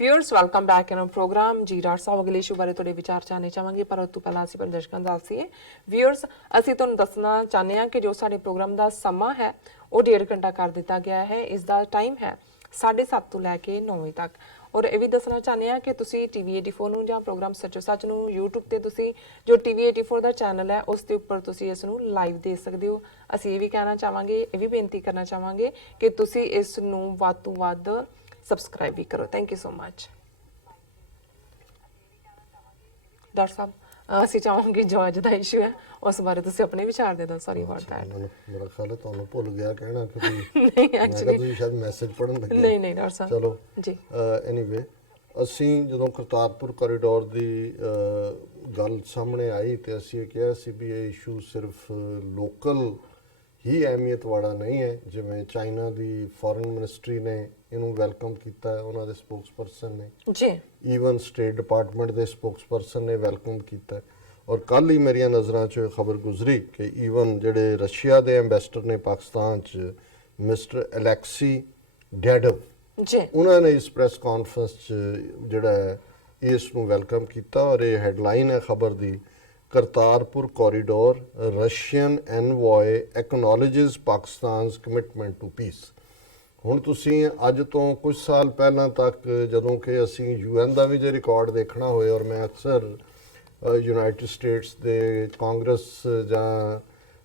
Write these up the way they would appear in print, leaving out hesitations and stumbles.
Viewers welcome back in programme जी doctor साहब अगले इशू बारे थोड़े विचार जानने चाहांगे पर उस तो पहला ਅਸੀਂ ਦਰਸ਼ਕਾਂ ਨੂੰ ਦੱਸੀਏ व्यूअर्स ਅਸੀਂ ਤੁਹਾਨੂੰ ਦੱਸਣਾ ਚਾਹੁੰਦੇ ਹਾਂ ਕਿ ਜੋ ਸਾਡੇ ਪ੍ਰੋਗਰਾਮ ਦਾ ਸਮਾਂ ਹੈ ਉਹ 1.5 ਘੰਟਾ ਕਰ ਦਿੱਤਾ ਗਿਆ ਹੈ। ਇਸ ਦਾ ਟਾਈਮ ਹੈ 7:30 ਤੋਂ ਲੈ ਕੇ 9 ਵਜੇ ਤੱਕ। ਔਰ ਇਹ ਵੀ ਦੱਸਣਾ ਚਾਹੁੰਦੇ ਹਾਂ ਕਿ ਤੁਸੀਂ ਟੀਵੀ 84 ਨੂੰ ਜਾਂ ਪ੍ਰੋਗਰਾਮ ਸੱਚੋ ਸੱਚ ਨੂੰ YouTube ਤੇ ਤੁਸੀਂ ਜੋ ਟੀਵੀ 84 ਦਾ ਚੈਨਲ ਹੈ ਉਸ ਦੇ ਉੱਪਰ ਤੁਸੀਂ ਇਸ ਨੂੰ ਲਾਈਵ ਦੇਖ ਸਕਦੇ ਹੋ। ਅਸੀਂ ਇਹ ਵੀ ਕਹਿਣਾ ਚਾਹਾਂਗੇ, ਇਹ ਵੀ ਬੇਨਤੀ ਕਰਨਾ ਚਾਹਾਂਗੇ ਕਿ ਤੁਸੀਂ ਇਸ ਨੂੰ ਵੱਧ ਤੋਂ ਵੱਧ सब्सक्राइब भी करो। Thank you so much. Doctor साहब ਅਸੀਂ ਚਾਹਾਂਗੇ ਜੋ ਅੱਜ ਦਾ ਇਸ਼ੂ ਹੈ ਉਸ ਬਾਰੇ ਤੁਸੀਂ ਆਪਣੇ ਵਿਚਾਰ ਦੇ ਦਿਓ। Sorry about that. ਮੇਰਾ ਖਿਆਲ ਹੈ ਤੁਹਾਨੂੰ ਭੁੱਲ ਗਿਆ ਕਹਿਣਾ ਕਿ ਨਹੀਂ ਐਕਚੁਅਲੀ ਤੁਸੀਂ ਸ਼ਾਇਦ ਮੈਸੇਜ ਪੜਨ ਲੱਗੇ। ਨਹੀਂ ਡਾਕਟਰ ਸਾਹਿਬ ਚਲੋ ਜੀ। ਐਨੀਵੇ ਅਸੀਂ ਜਦੋਂ ਕਰਤਾਰਪੁਰ ਕੋਰੀਡੋਰ ਦੀ ਗੱਲ ਸਾਹਮਣੇ ਆਈ ਤੇ ਅਸੀਂ ਇਹ ਕਿਹਾ ਸੀ ਵੀ ਇਹ ਇਸ਼ੂ ਸਿਰਫ ਲੋਕਲ ਹੀ ਅਹਿਮੀਅਤ ਵਾਲਾ ਨਹੀਂ ਹੈ। ਜਿਵੇਂ ਚਾਈਨਾ ਦੀ ਫੋਰਨ ਮਿਨਿਸਟਰੀ ਨੇ ਇਹਨੂੰ ਵੈਲਕਮ ਕੀਤਾ, ਉਹਨਾਂ ਦੇ ਸਪੋਕਸਪਰਸਨ ਨੇ ਜੀ, ਈਵਨ ਸਟੇਟ ਡਿਪਾਰਟਮੈਂਟ ਦੇ ਸਪੋਕਸਪਰਸਨ ਨੇ ਵੈਲਕਮ ਕੀਤਾ। ਔਰ ਕੱਲ ਹੀ ਮੇਰੀਆਂ ਨਜ਼ਰਾਂ 'ਚ ਖਬਰ ਗੁਜ਼ਰੀ ਕਿ ਈਵਨ ਜਿਹੜੇ ਰਸ਼ੀਆ ਦੇ ਐਂਬੈਸਡਰ ਨੇ ਪਾਕਿਸਤਾਨ 'ਚ ਮਿਸਟਰ ਅਲੈਕਸੀ ਡੈਡਵ ਜੀ, ਉਹਨਾਂ ਨੇ ਇਸ ਪ੍ਰੈਸ ਕਾਨਫਰੰਸ 'ਚ ਜਿਹੜਾ ਹੈ ਇਸ ਨੂੰ ਵੈਲਕਮ ਕੀਤਾ। ਔਰ ਇਹ ਹੈਡਲਾਈਨ ਹੈ ਖਬਰ ਦੀ, Kartarpur corridor Russian envoy acknowledges Pakistan's commitment to peace. ਹੁਣ ਤੁਸੀਂ ਅੱਜ ਤੋਂ ਕੁਝ ਸਾਲ ਪਹਿਲਾਂ ਤੱਕ ਜਦੋਂ ਕਿ ਅਸੀਂ UN ਦਾ ਵੀ ਜੇ ਰਿਕਾਰਡ ਦੇਖਣਾ ਹੋਏ, ਔਰ ਮੈਂ ਅਕਸਰ ਯੂਨਾਈਟਿਡ ਸਟੇਟਸ ਦੇ ਕਾਂਗਰਸ ਜਾਂ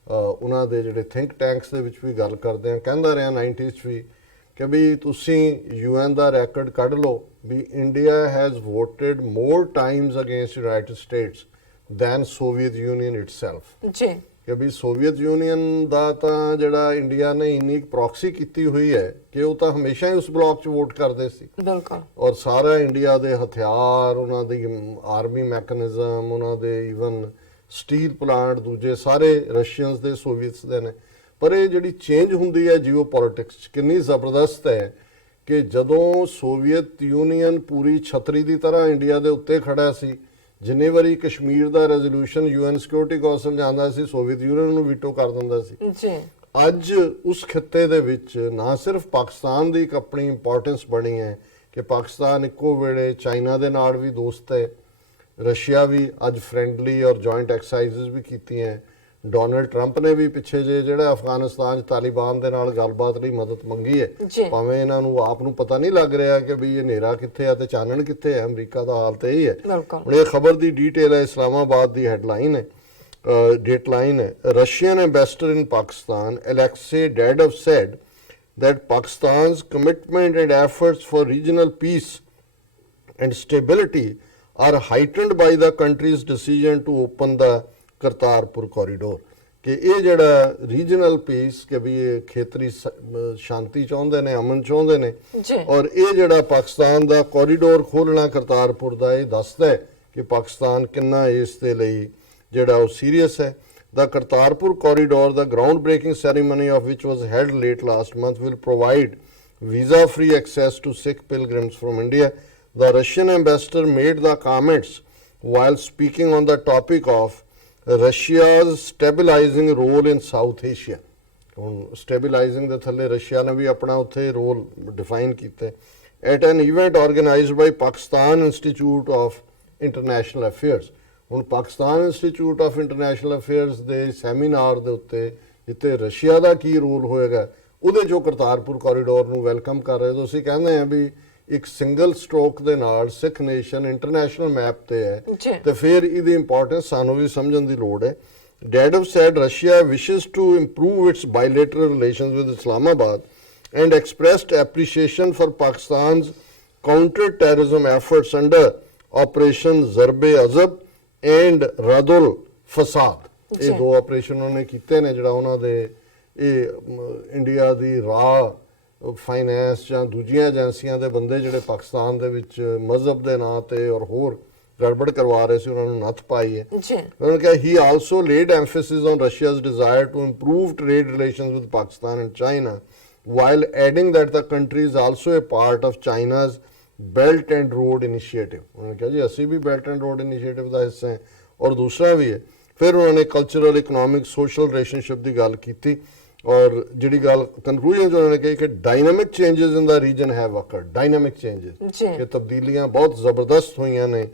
ਉਹਨਾਂ ਦੇ ਜਿਹੜੇ ਥਿੰਕ ਟੈਂਕਸ ਦੇ ਵਿੱਚ ਵੀ ਗੱਲ ਕਰਦੇ ਹਾਂ, ਕਹਿੰਦਾ ਰਿਹਾ 90s 'ਚ ਵੀ ਕਿ ਵੀ ਤੁਸੀਂ UN ਦਾ ਰੈਕੋਰਡ ਕੱਢ ਲਓ ਵੀ India has voted more times against United States than Soviet Union itself. ਜੀ, ਕਿ ਵੀ ਸੋਵੀਅਤ ਯੂਨੀਅਨ ਦਾ ਤਾਂ ਜਿਹੜਾ ਇੰਡੀਆ ਨੇ ਇੰਨੀ ਪ੍ਰੋਕਸੀ ਕੀਤੀ ਹੋਈ ਹੈ ਕਿ ਉਹ ਤਾਂ ਹਮੇਸ਼ਾ ਹੀ ਉਸ ਬਲਾਕ 'ਚ ਵੋਟ ਕਰਦੇ ਸੀ। ਬਿਲਕੁਲ। ਔਰ ਸਾਰਾ ਇੰਡੀਆ ਦੇ ਹਥਿਆਰ, ਉਹਨਾਂ ਦੀ ਆਰਮੀ ਮੈਕੈਨਿਜ਼ਮ, ਉਹਨਾਂ ਦੇ ਈਵਨ ਸਟੀਲ ਪਲਾਂਟ ਦੂਜੇ ਸਾਰੇ ਰਸ਼ੀਅਨਸ ਦੇ ਸੋਵੀਅਟਸ ਦੇ ਨੇ। ਪਰ ਇਹ ਜਿਹੜੀ ਚੇਂਜ ਹੁੰਦੀ ਹੈ ਜੀਓ ਪੋਲਿਟਿਕਸ 'ਚ ਕਿੰਨੀ ਜ਼ਬਰਦਸਤ ਹੈ ਕਿ ਜਦੋਂ ਸੋਵੀਅਤ ਯੂਨੀਅਨ ਪੂਰੀ ਛਤਰੀ ਦੀ ਤਰ੍ਹਾਂ ਇੰਡੀਆ ਦੇ ਉੱਤੇ ਖੜਾ ਸੀ, ਜਿੰਨੇ ਵਾਰੀ ਕਸ਼ਮੀਰ ਦਾ ਰੈਜ਼ੋਲੂਸ਼ਨ UN ਸਿਕਿਉਰਿਟੀ ਕੌਂਸਲ ਜਾਂਦਾ ਸੀ ਸੋਵੀਅਤ ਯੂਨੀਅਨ ਨੂੰ ਵੀਟੋ ਕਰ ਦਿੰਦਾ ਸੀ। ਜੀ, ਅੱਜ ਉਸ ਖਿੱਤੇ ਦੇ ਵਿੱਚ ਨਾ ਸਿਰਫ ਪਾਕਿਸਤਾਨ ਦੀ ਇੱਕ ਆਪਣੀ ਇੰਪੋਰਟੈਂਸ ਬਣੀ ਹੈ ਕਿ ਪਾਕਿਸਤਾਨ ਇੱਕੋ ਵੇਲੇ ਚਾਈਨਾ ਦੇ ਨਾਲ ਵੀ ਦੋਸਤ ਹੈ, ਰਸ਼ੀਆ ਵੀ ਅੱਜ ਫਰੈਂਡਲੀ ਔਰ ਜੁਆਇੰਟ ਐਕਸਰਸਾਈਜ਼ਸ ਵੀ ਕੀਤੀਆਂ। ਡੋਨਲਡ ਟਰੰਪ ਨੇ ਵੀ ਪਿੱਛੇ ਜਿਹੜਾ ਅਫਗਾਨਿਸਤਾਨ 'ਚ ਤਾਲਿਬਾਨ ਦੇ ਨਾਲ ਗੱਲਬਾਤ ਲਈ ਮਦਦ ਮੰਗੀ ਹੈ। ਭਾਵੇਂ ਇਹਨਾਂ ਨੂੰ ਆਪ ਨੂੰ ਪਤਾ ਨਹੀਂ ਲੱਗ ਰਿਹਾ ਕਿ ਵੀ ਇਹ ਹਨੇਰਾ ਕਿੱਥੇ ਆ ਤੇ ਚਾਨਣ ਕਿੱਥੇ ਹੈ। ਅਮਰੀਕਾ ਦਾ ਹਾਲ ਤੇ ਇਹੀ ਹੈ। ਹੁਣ ਇਹ ਖਬਰ ਦੀ ਡਿਟੇਲ ਹੈ, ਇਸਲਾਮਾਬਾਦ ਦੀ ਹੈਡਲਾਈਨ ਹੈ, ਡੇਟਲਾਈਨ ਹੈ। Russian ambassador in Pakistan Alexey Dedov said that Pakistan's commitment and efforts for regional peace and stability are heightened by the country's decision to open the Kartarpur corridor. ਕਿ ਇਹ ਜਿਹੜਾ ਰੀਜਨਲ ਪੀਸ ਕਿ ਵੀ ਇਹ ਖੇਤਰੀ ਸ਼ਾਂਤੀ ਚਾਹੁੰਦੇ ਨੇ, ਅਮਨ ਚਾਹੁੰਦੇ ਨੇ, ਔਰ ਇਹ ਜਿਹੜਾ ਪਾਕਿਸਤਾਨ ਦਾ ਕੋਰੀਡੋਰ ਖੋਲ੍ਹਣਾ ਕਰਤਾਰਪੁਰ ਦਾ ਇਹ ਦੱਸਦਾ ਹੈ ਕਿ ਪਾਕਿਸਤਾਨ ਕਿੰਨਾ ਇਸ ਦੇ ਲਈ ਜਿਹੜਾ ਉਹ ਸੀਰੀਅਸ ਹੈ। The Kartarpur corridor, the groundbreaking ceremony of which was held late last month, will provide visa-free access to Sikh pilgrims from India. The Russian ambassador made the comments while speaking on the topic of Russia's stabilizing role in South Asia. Stabilizing ਦੇ ਥੱਲੇ Russia ਨੇ ਵੀ ਆਪਣਾ ਉੱਥੇ role define ਕੀਤਾ। At an event organized by Pakistan Institute of International Affairs, ਹੁਣ Pakistan institute of international affairs ਦੇ seminar ਦੇ ਉੱਤੇ ਜਿੱਥੇ ਰਸ਼ੀਆ ਦਾ ਕੀ ਰੋਲ ਹੋਏਗਾ ਉਹਦੇ 'ਚੋਂ ਕਰਤਾਰਪੁਰ ਕੋਰੀਡੋਰ ਨੂੰ ਵੈਲਕਮ ਕਰ ਰਹੇ। ਤੁਸੀਂ ਕਹਿੰਦੇ ਆ ਵੀ ਇੱਕ ਸਿੰਗਲ ਸਟ੍ਰੋਕ ਦੇ ਨਾਲ ਸਿੱਖ ਨੇਸ਼ਨ ਇੰਟਰਨੈਸ਼ਨਲ ਮੈਪ ਤੇ ਹੈ ਤੇ ਫਿਰ ਇਹਦੀ ਇੰਪੋਰਟੈਂਸ ਸਾਨੂੰ ਵੀ ਸਮਝਣ ਦੀ ਲੋੜ ਹੈ। ਡੈਡਵ said Russia wishes to improve its bilateral relations with Islamabad and expressed appreciation for Pakistan's counter-terrorism efforts under Operation Zarb-e-Azab and Raddul Fasaad. ਇਹ ਦੋ ਆਪਰੇਸ਼ਨ ਉਹਨਾਂ ਨੇ ਕੀਤੇ ਨੇ ਜਿਹੜਾ ਉਹਨਾਂ ਦੇ ਇਹ ਇੰਡੀਆ ਦੀ ਰਾਹ ਫਾਈਨੈਂਸ ਜਾਂ ਦੂਜੀਆਂ ਏਜੰਸੀਆਂ ਦੇ ਬੰਦੇ ਜਿਹੜੇ ਪਾਕਿਸਤਾਨ ਦੇ ਵਿੱਚ ਮਜ਼ਹਬ ਦੇ ਨਾਂ ਤੇ ਔਰ ਹੋਰ ਗੜਬੜ ਕਰਵਾ ਰਹੇ ਸੀ ਉਹਨਾਂ ਨੂੰ ਨੱਥ ਪਾਈ ਹੈ। ਉਹਨਾਂ ਨੇ ਕਿਹਾ ਹੀ also laid emphasis on Russia's desire to improve trade relations with Pakistan and China while adding that the country is also a part of China's Belt and Road Initiative। उन्होंने कहा जी ਅਸੀਂ ਵੀ Belt and Road Initiative ਦਾ ਹਿੱਸਾ ਹੈ ਔਰ ਦੂਸਰਾ ਵੀ ਹੈ। ਫਿਰ ਉਹਨਾਂ ਨੇ ਕਲਚਰਲ, ਇਕਨੋਮਿਕ, ਸੋਸ਼ਲ ਰਿਲੇਸ਼ਨਸ਼ਿਪ ਦੀ ਗੱਲ ਕੀਤੀ। ਔਰ ਜਿਹੜੀ ਗੱਲ ਕਨਕਲੂਜਨ 'ਚ ਉਹਨਾਂ ਨੇ ਕਹੀ ਕਿ dynamic changes in the region have occurred, dynamic changes ਜੀ ਕਿ ਤਬਦੀਲੀਆਂ ਬਹੁਤ ਜ਼ਬਰਦਸਤ ਹੋਈਆਂ ਨੇ।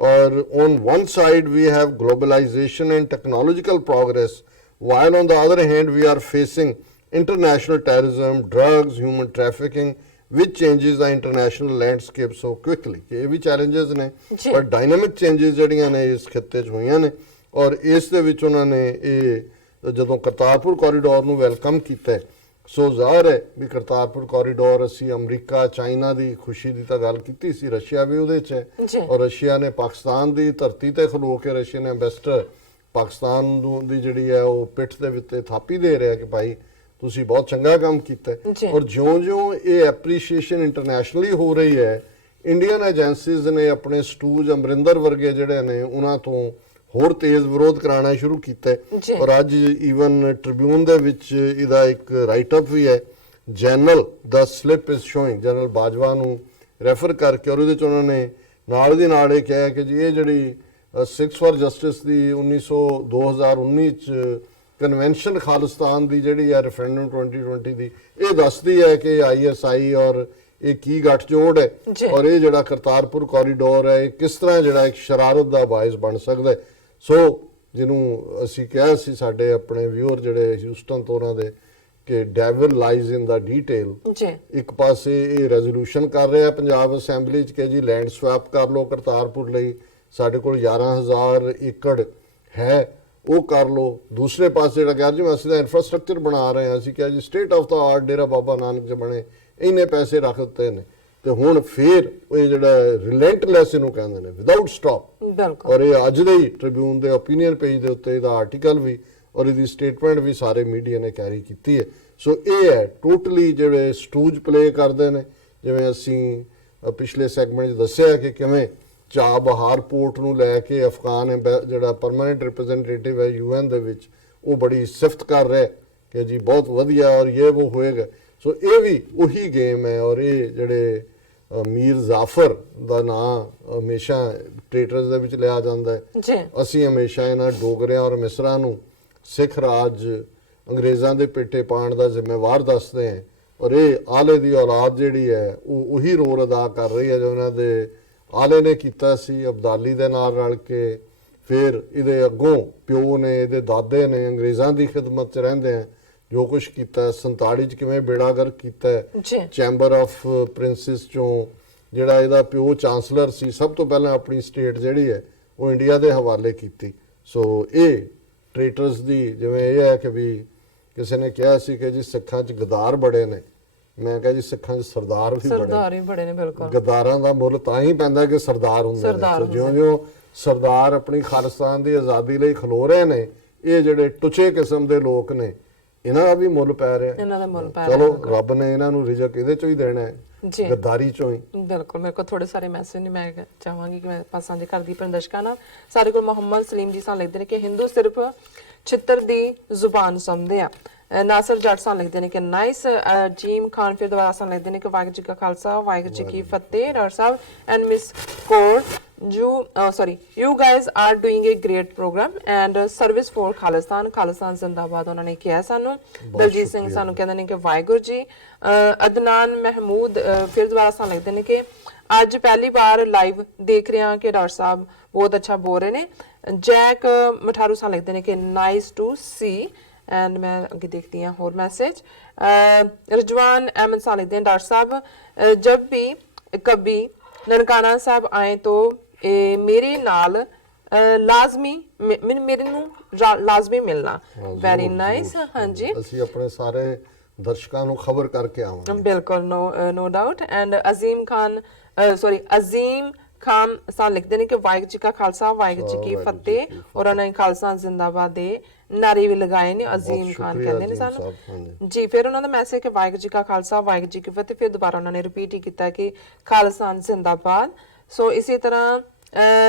ਔਰ on one side we have globalization and technological progress, while on the other hand we are facing international terrorism, drugs, human trafficking, which changes the international landscape so quickly। ਕਿ ਇਹ ਵੀ challenges ਨੇ, ਜੀ। ਪਰ ਡਾਇਨਾਮਿਕ ਚੇਂजेस ਜਿਹੜੀਆਂ ਨੇ ਇਸ ਖਿੱਤੇ 'ਚ ਹੋਈਆਂ ਨੇ। ਔਰ ਇਸ ਦੇ ਵਿੱਚ ਉਹਨਾਂ ਨੇ ਇਹ ਜਦੋਂ ਕਰਤਾਰਪੁਰ ਕੋਰੀਡੋਰ ਨੂੰ ਵੈਲਕਮ ਕੀਤਾ ਹੈ, ਸੋ ਜ਼ਾਹਰ ਹੈ ਵੀ ਕਰਤਾਰਪੁਰ ਕੋਰੀਡੋਰ ਅਸੀਂ ਅਮਰੀਕਾ ਚਾਈਨਾ ਦੀ ਖੁਸ਼ੀ ਦੀ ਤਾਂ ਗੱਲ ਕੀਤੀ ਸੀ, ਰਸ਼ੀਆ ਵੀ ਉਹਦੇ 'ਚ ਜੀ। ਹੈ। ਔਰ ਰਸ਼ੀਆ ਨੇ ਪਾਕਿਸਤਾਨ ਦੀ ਧਰਤੀ ਤੇ ਖਲੋ ਕੇ ਰਸ਼ੀਅਨ ਐਂਬੈਸਡਰ ਪਾਕਿਸਤਾਨ ਨੂੰ ਦੀ ਜਿਹੜੀ ਹੈ ਉਹ ਪਿੱਠ ਦੇ ਉੱਤੇ ਥਾਪੀ ਦੇ ਰਿਹਾ ਕਿ ਭਾਈ ਤੁਸੀਂ ਬਹੁਤ ਚੰਗਾ ਕੰਮ ਕੀਤਾ ਹੈ। ਜੀ। ਔਰ ਜਿਉਂ-ਜਿਉਂ ਇਹ ਐਪਰੀਸ਼ੀਏਸ਼ਨ ਇੰਟਰਨੈਸ਼ਨਲੀ ਹੋ ਰਹੀ ਹੈ, ਇੰਡੀਅਨ ਏਜੰਸੀਜ਼ ਨੇ ਆਪਣੇ ਸਟੂਜ ਅਮਰਿੰਦਰ ਵਰਗੇ ਜਿਹੜੇ ਨੇ ਉਹਨਾਂ ਤੋਂ ਹੋਰ ਤੇਜ਼ ਵਿਰੋਧ ਕਰਾਉਣਾ ਸ਼ੁਰੂ ਕੀਤਾ ਜੀ। ਹੈ। ਔਰ ਅੱਜ ਈਵਨ ਟ੍ਰਿਬਿਊਨ ਦੇ ਵਿੱਚ ਇਹਦਾ ਇੱਕ ਰਾਈਟ ਅਪ ਵੀ ਹੈ, general the slip is showing, general Bajwa ਨੂੰ ਰੈਫਰ ਕਰਕੇ। ਔਰ ਉਹਦੇ ਚ ਉਹਨਾਂ ਨੇ ਨਾਲ ਦੀ ਨਾਲ ਇਹ ਕਿਹਾ ਕਿ ਜੀ ਇਹ ਜਿਹੜੀ 6 ਫॉर ਜਸਟਿਸ ਦੀ 2019 ਚ ਕਨਵੈਨਸ਼ਨ ਖਾਲਿਸਤਾਨ ਦੀ ਜਿਹੜੀ ਹੈ ਰੈਫਰੈਂਡਮ 2020 ਦੀ, ਇਹ ਦੱਸਦੀ ਹੈ ਕਿ ISI ਔਰ ਇਹ ਕੀ ਗੱਠਜੋੜ ਹੈ। ਜੀ। ਔਰ ਇਹ ਜਿਹੜਾ ਕਰਤਾਰਪੁਰ ਕੋਰੀਡੋਰ ਹੈ ਇਹ ਕਿਸ ਤਰ੍ਹਾਂ ਜਿਹੜਾ ਇੱਕ ਸ਼ਰਾਰਤ ਦਾ ਬਾਇਸ ਬਣ ਸਕਦਾ ਹੈ। ਸੋ ਜਿਹਨੂੰ ਅਸੀਂ ਕਿਹਾ ਸੀ ਸਾਡੇ ਆਪਣੇ ਵਿਊਅਰ ਜਿਹੜੇ ਹਿਊਸਟਨ ਤੋਂ ਉਹਨਾਂ ਦੇ ਕਿ ਡੈਵਲ ਲਾਈਜ਼ ਇਨ ਦਾ ਡੀਟੇਲ, ਜੀ ਇੱਕ ਪਾਸੇ ਇਹ ਰੈਜ਼ੋਲੂਸ਼ਨ ਕਰ ਰਿਹਾ ਪੰਜਾਬ ਅਸੈਂਬਲੀ 'ਚ ਕਿ ਜੀ ਲੈਂਡ ਸਵੈਪ ਕਰ ਲਓ ਕਰਤਾਰਪੁਰ ਲਈ, ਸਾਡੇ ਕੋਲ 11,000 ਏਕੜ ਹੈ ਉਹ ਕਰ ਲਓ। ਦੂਸਰੇ ਪਾਸੇ ਜਿਹੜਾ ਕਹਿ ਜਿਵੇਂ ਅਸੀਂ ਦਾ ਇਨਫਰਾਸਟ੍ਰਕਚਰ ਬਣਾ ਰਹੇ ਹਾਂ, ਅਸੀਂ ਕਿਹਾ ਜੀ state of the art Dera Baba Nanak 'ਚ ਬਣੇ, ਇੰਨੇ ਪੈਸੇ ਰੱਖ ਦਿੱਤੇ ਨੇ। ਤੇ ਹੁਣ ਫੇਰ ਇਹ ਜਿਹੜਾ ਰਿਲੈਂਟਲੈਸ ਇਹਨੂੰ ਕਹਿੰਦੇ ਨੇ, ਵਿਦਆਊਟ ਸਟਾਪ। ਬਿਲਕੁਲ। ਔਰ ਇਹ ਅੱਜ ਦੇ ਹੀ ਟ੍ਰਿਬਿਊਨ ਦੇ ਓਪੀਨੀਅਨ ਪੇਜ ਦੇ ਉੱਤੇ ਇਹਦਾ ਆਰਟੀਕਲ ਵੀ ਔਰ ਇਹਦੀ ਸਟੇਟਮੈਂਟ ਵੀ ਸਾਰੇ ਮੀਡੀਆ ਨੇ ਕੈਰੀ ਕੀਤੀ ਹੈ। ਸੋ ਇਹ ਹੈ ਟੋਟਲੀ ਜਿਹੜੇ ਸਟੂਜ ਪਲੇ ਕਰਦੇ ਨੇ, ਜਿਵੇਂ ਅਸੀਂ ਪਿਛਲੇ ਸੈਗਮੈਂਟ 'ਚ ਦੱਸਿਆ ਕਿ ਕਿਵੇਂ ਚਾਬਹਾਰ ਪੋਰਟ ਨੂੰ ਲੈ ਕੇ ਅਫਗਾਨ ਜਿਹੜਾ ਪਰਮਾਨੈਂਟ ਰਿਪਰੈਜ਼ੈਂਟੇਟਿਵ ਹੈ UN ਦੇ ਵਿੱਚ, ਉਹ ਬੜੀ ਸਿਫਤ ਕਰ ਰਿਹਾ ਕਿ ਜੀ ਬਹੁਤ ਵਧੀਆ ਔਰ ਇਹ ਉਹ ਹੋਏਗਾ। ਸੋ ਇਹ ਵੀ ਉਹੀ ਗੇਮ ਹੈ। ਔਰ ਇਹ ਜਿਹੜੇ ਮੀਰ ਜ਼ਾਫਰ ਦਾ ਨਾਂ ਹਮੇਸ਼ਾ ਟ੍ਰੇਟਰਸ ਦੇ ਵਿੱਚ ਲਿਆ ਜਾਂਦਾ ਹੈ। ਜੀ ਅਸੀਂ ਹਮੇਸ਼ਾ ਇਹਨਾਂ ਡੋਗਰਿਆਂ ਔਰ ਮਿਸਰਾਂ ਨੂੰ ਸਿੱਖ ਰਾਜ ਅੰਗਰੇਜ਼ਾਂ ਦੇ ਪੇਟੇ ਪਾਉਣ ਦਾ ਜ਼ਿੰਮੇਵਾਰ ਦੱਸਦੇ ਹਾਂ। ਔਰ ਇਹ ਆਲੇ ਦੀ ਔਲਾਦ ਜਿਹੜੀ ਹੈ ਉਹ ਉਹੀ ਰੋਲ ਅਦਾ ਕਰ ਰਹੀ ਹੈ ਜੋ ਉਹਨਾਂ ਦੇ ਆਲੇ ਨੇ ਕੀਤਾ ਸੀ ਅਬਦਾਲੀ ਦੇ ਨਾਲ ਰਲ ਕੇ। ਫਿਰ ਇਹਦੇ ਅੱਗੋਂ ਪਿਓ ਨੇ, ਇਹਦੇ ਦਾਦੇ ਨੇ ਅੰਗਰੇਜ਼ਾਂ ਦੀ ਖਿਦਮਤ 'ਚ ਰਹਿੰਦੇ ਆ ਜੋ ਕੁਝ ਕੀਤਾ। 47 ਚ ਕਿਵੇਂ ਬੇੜਾਗਰ ਕੀਤਾ, ਜੀ ਚੈਂਬਰ ਆਫ ਪ੍ਰਿੰਸਿਸ ਚੋਂ ਜਿਹੜਾ ਇਹਦਾ ਪਿਓ ਚਾਂਸਲਰ ਸੀ, ਸਭ ਤੋਂ ਪਹਿਲਾਂ ਆਪਣੀ ਸਟੇਟ ਜਿਹੜੀ ਹੈ ਉਹ ਇੰਡੀਆ ਦੇ ਹਵਾਲੇ ਕੀਤੀ। ਸੋ ਇਹ ਟ੍ਰੇਟਰਸ ਦੀ ਜਿਵੇਂ ਇਹ ਹੈ ਕਿ ਵੀ ਕਿਸੇ ਨੇ ਕਿਹਾ ਸੀ ਕਿ ਜੀ ਸਿੱਖਾਂ 'ਚ ਗਦਾਰ ਬੜੇ ਨੇ, ਮੈਂ ਕਿਹਾ ਜੀ ਸਿੱਖਾਂ 'ਚ ਸਰਦਾਰ ਵੀ ਬੜੇ। ਸਰਦਾਰ ਹੀ ਬੜੇ ਨੇ ਬਿਲਕੁਲ। ਗਦਾਰਾਂ ਦਾ ਮੁੱਲ ਤਾਂ ਹੀ ਪੈਂਦਾ ਕਿ ਸਰਦਾਰ ਹੁੰਦੇ ਨੇ। ਸੋ ਜਿਉਂ-ਜਿਉਂ ਸਰਦਾਰ ਆਪਣੀ ਖਾਲਿਸਤਾਨ ਦੀ ਆਜ਼ਾਦੀ ਲਈ ਖਲੋ ਰਹੇ ਨੇ, ਇਹ ਜਿਹੜੇ ਟੁੱਚੇ ਕਿਸਮ ਦੇ ਲੋਕ ਨੇ ਇਹਨਾਂ ਦਾ ਵੀ ਮੁੱਲ ਪੈ ਰਿਹਾ। ਇਹਨਾਂ ਦਾ ਮੁੱਲ ਪੈ ਰਿਹਾ। ਚਲੋ ਰੱਬ ਨੇ ਇਹਨਾਂ ਨੂੰ ਰਿਜ਼ਕ ਇਹਦੇ ਚੋਂ ਹੀ ਦੇਣਾ ਹੈ, ਜੀ ਗਦਾਰੀ ਚੋਂ ਹੀ। ਬਿਲਕੁਲ। ਮੇਰੇ ਕੋਲ ਥੋੜੇ ਸਾਰੇ ਮੈਸੇਜ ਨੇ, ਮੈਂ ਚਾਹਾਂਗੀ ਕਿ ਮੈਂ ਪਸੰਦ ਕਰਦੀ ਦਰਸ਼ਕਾਂ ਨਾਲ। ਸਾਡੇ ਕੋਲ ਮੁਹੰਮਦ ਸਲੀਮ ਜੀ ਸਾਂ ਲਿਖਦੇ ਨੇ ਕਿ ਹਿੰਦੂ ਸਿਰਫ ਛਿੱਤਰ ਦੀ ਜ਼ੁਬਾਨ ਸਮਝਦੇ ਆ। ਨਾਸਰ ਜੱਟ ਸਾਂ ਲਿਖਦੇ ਨੇ ਕਿ ਨਾਈਸ। ਜੀਮ ਖਾਨ ਫਿਰ ਦੁਬਾਰਾ ਸਾਂ ਲਿਖਦੇ ਨੇ ਕਿ ਵਾਹਿਗੁਰੂ ਜੀ ਕਾ ਖਾਲਸਾ ਵਾਹਿਗੁਰੂ ਜੀ ਕੀ ਫਤਿਹ। ਡਾਕਟਰ ਸਾਹਿਬ and miss Kaur you guys are doing a great program and service for Khalistan ਜ਼ਿੰਦਾਬਾਦ ਉਹਨਾਂ ਨੇ ਕਿਹਾ ਸਾਨੂੰ। ਦਲਜੀਤ ਸਿੰਘ ਸਾਨੂੰ ਕਹਿੰਦੇ ਨੇ ਕਿ ਵਾਹਿਗੁਰੂ ਜੀ। ਅਦਨਾਨ ਮਹਿਮੂਦ ਫਿਰ ਦੁਬਾਰਾ ਸਾਨੂੰ ਲਿਖਦੇ ਨੇ ਕਿ ਅੱਜ ਪਹਿਲੀ ਵਾਰ ਲਾਈਵ ਦੇਖ ਰਹੇ ਹਾਂ ਕਿ ਡਾਕਟਰ ਸਾਹਿਬ ਬਹੁਤ ਅੱਛਾ ਬੋਲ ਰਹੇ ਨੇ। ਜੈਕ ਮਠਾਰੂ ਸਾਨੂੰ ਲਿਖਦੇ ਨੇ ਕਿ ਨਾਈਸ ਟੂ ਸੀ। ਐਂਡ ਮੈਂ ਅੱਗੇ ਦੇਖਦੀ ਹਾਂ ਹੋਰ ਮੈਸੇਜ। ਰਜਵਾਨ ਅਹਿਮਦ ਸਾਨੂੰ ਲਿਖਦੇ ਨੇ ਡਾਕਟਰ ਸਾਹਿਬ ਜਬ ਵੀ ਕभी ਨਨਕਾਣਾ ਸਾਹਿਬ ਆਏ तो ਮੇਰੇ ਨਾਲ ਲਾਜ਼ਮੀ ਮੇਰੇ ਨੂੰ ਲਾਜ਼ਮੀ ਮਿਲਣਾ। Very nice. ਹਾਂਜੀ ਅਸੀਂ ਆਪਣੇ ਸਾਰੇ ਦਰਸ਼ਕਾਂ ਨੂੰ ਖਬਰ ਕਰਕੇ ਆਵਾਂਗੇ। ਬਿਲਕੁਲ, ਨੋ ਡਾਊਟ। ਐਂਡ ਅਜ਼ੀਮ ਖਾਨ ਸਾਂ ਲਿਖਦੇ ਨੇ ਕਿ ਵਾਹਿਗੁਰੂ ਜੀ ਕਾ ਖਾਲਸਾ ਵਾਹਿਗੁਰੂ ਜੀ ਕੀ ਫਤਿਹ। ਔਰ ਉਹਨਾਂ ਨੇ ਖਾਲਸਾ ਜ਼ਿੰਦਾਬਾਦ ਦੇ ਨਾਰੇ ਵੀ ਲਗਾਏ ਨੇ। ਅਜ਼ੀਮ ਖਾਨ ਕਹਿੰਦੇ ਨੇ ਸਾਨੂੰ ਜੀ। ਫਿਰ ਉਹਨਾਂ ਦਾ ਮੈਸੇਜ ਕਿ ਵਾਹਿਗੁਰੂ ਜੀ ਕਾ ਖਾਲਸਾ ਵਾਹਿਗੁਰੂ ਜੀ ਕੀ ਫਤਿਹ। ਫਿਰ ਦੁਬਾਰਾ ਉਹਨਾਂ ਨੇ ਰਿਪੀਟ ਹੀ ਕੀਤਾ ਕਿ ਖਾਲਸਾ ਜ਼ਿੰਦਾਬਾਦ। ਸੋ ਇਸੇ ਤਰ੍ਹਾਂ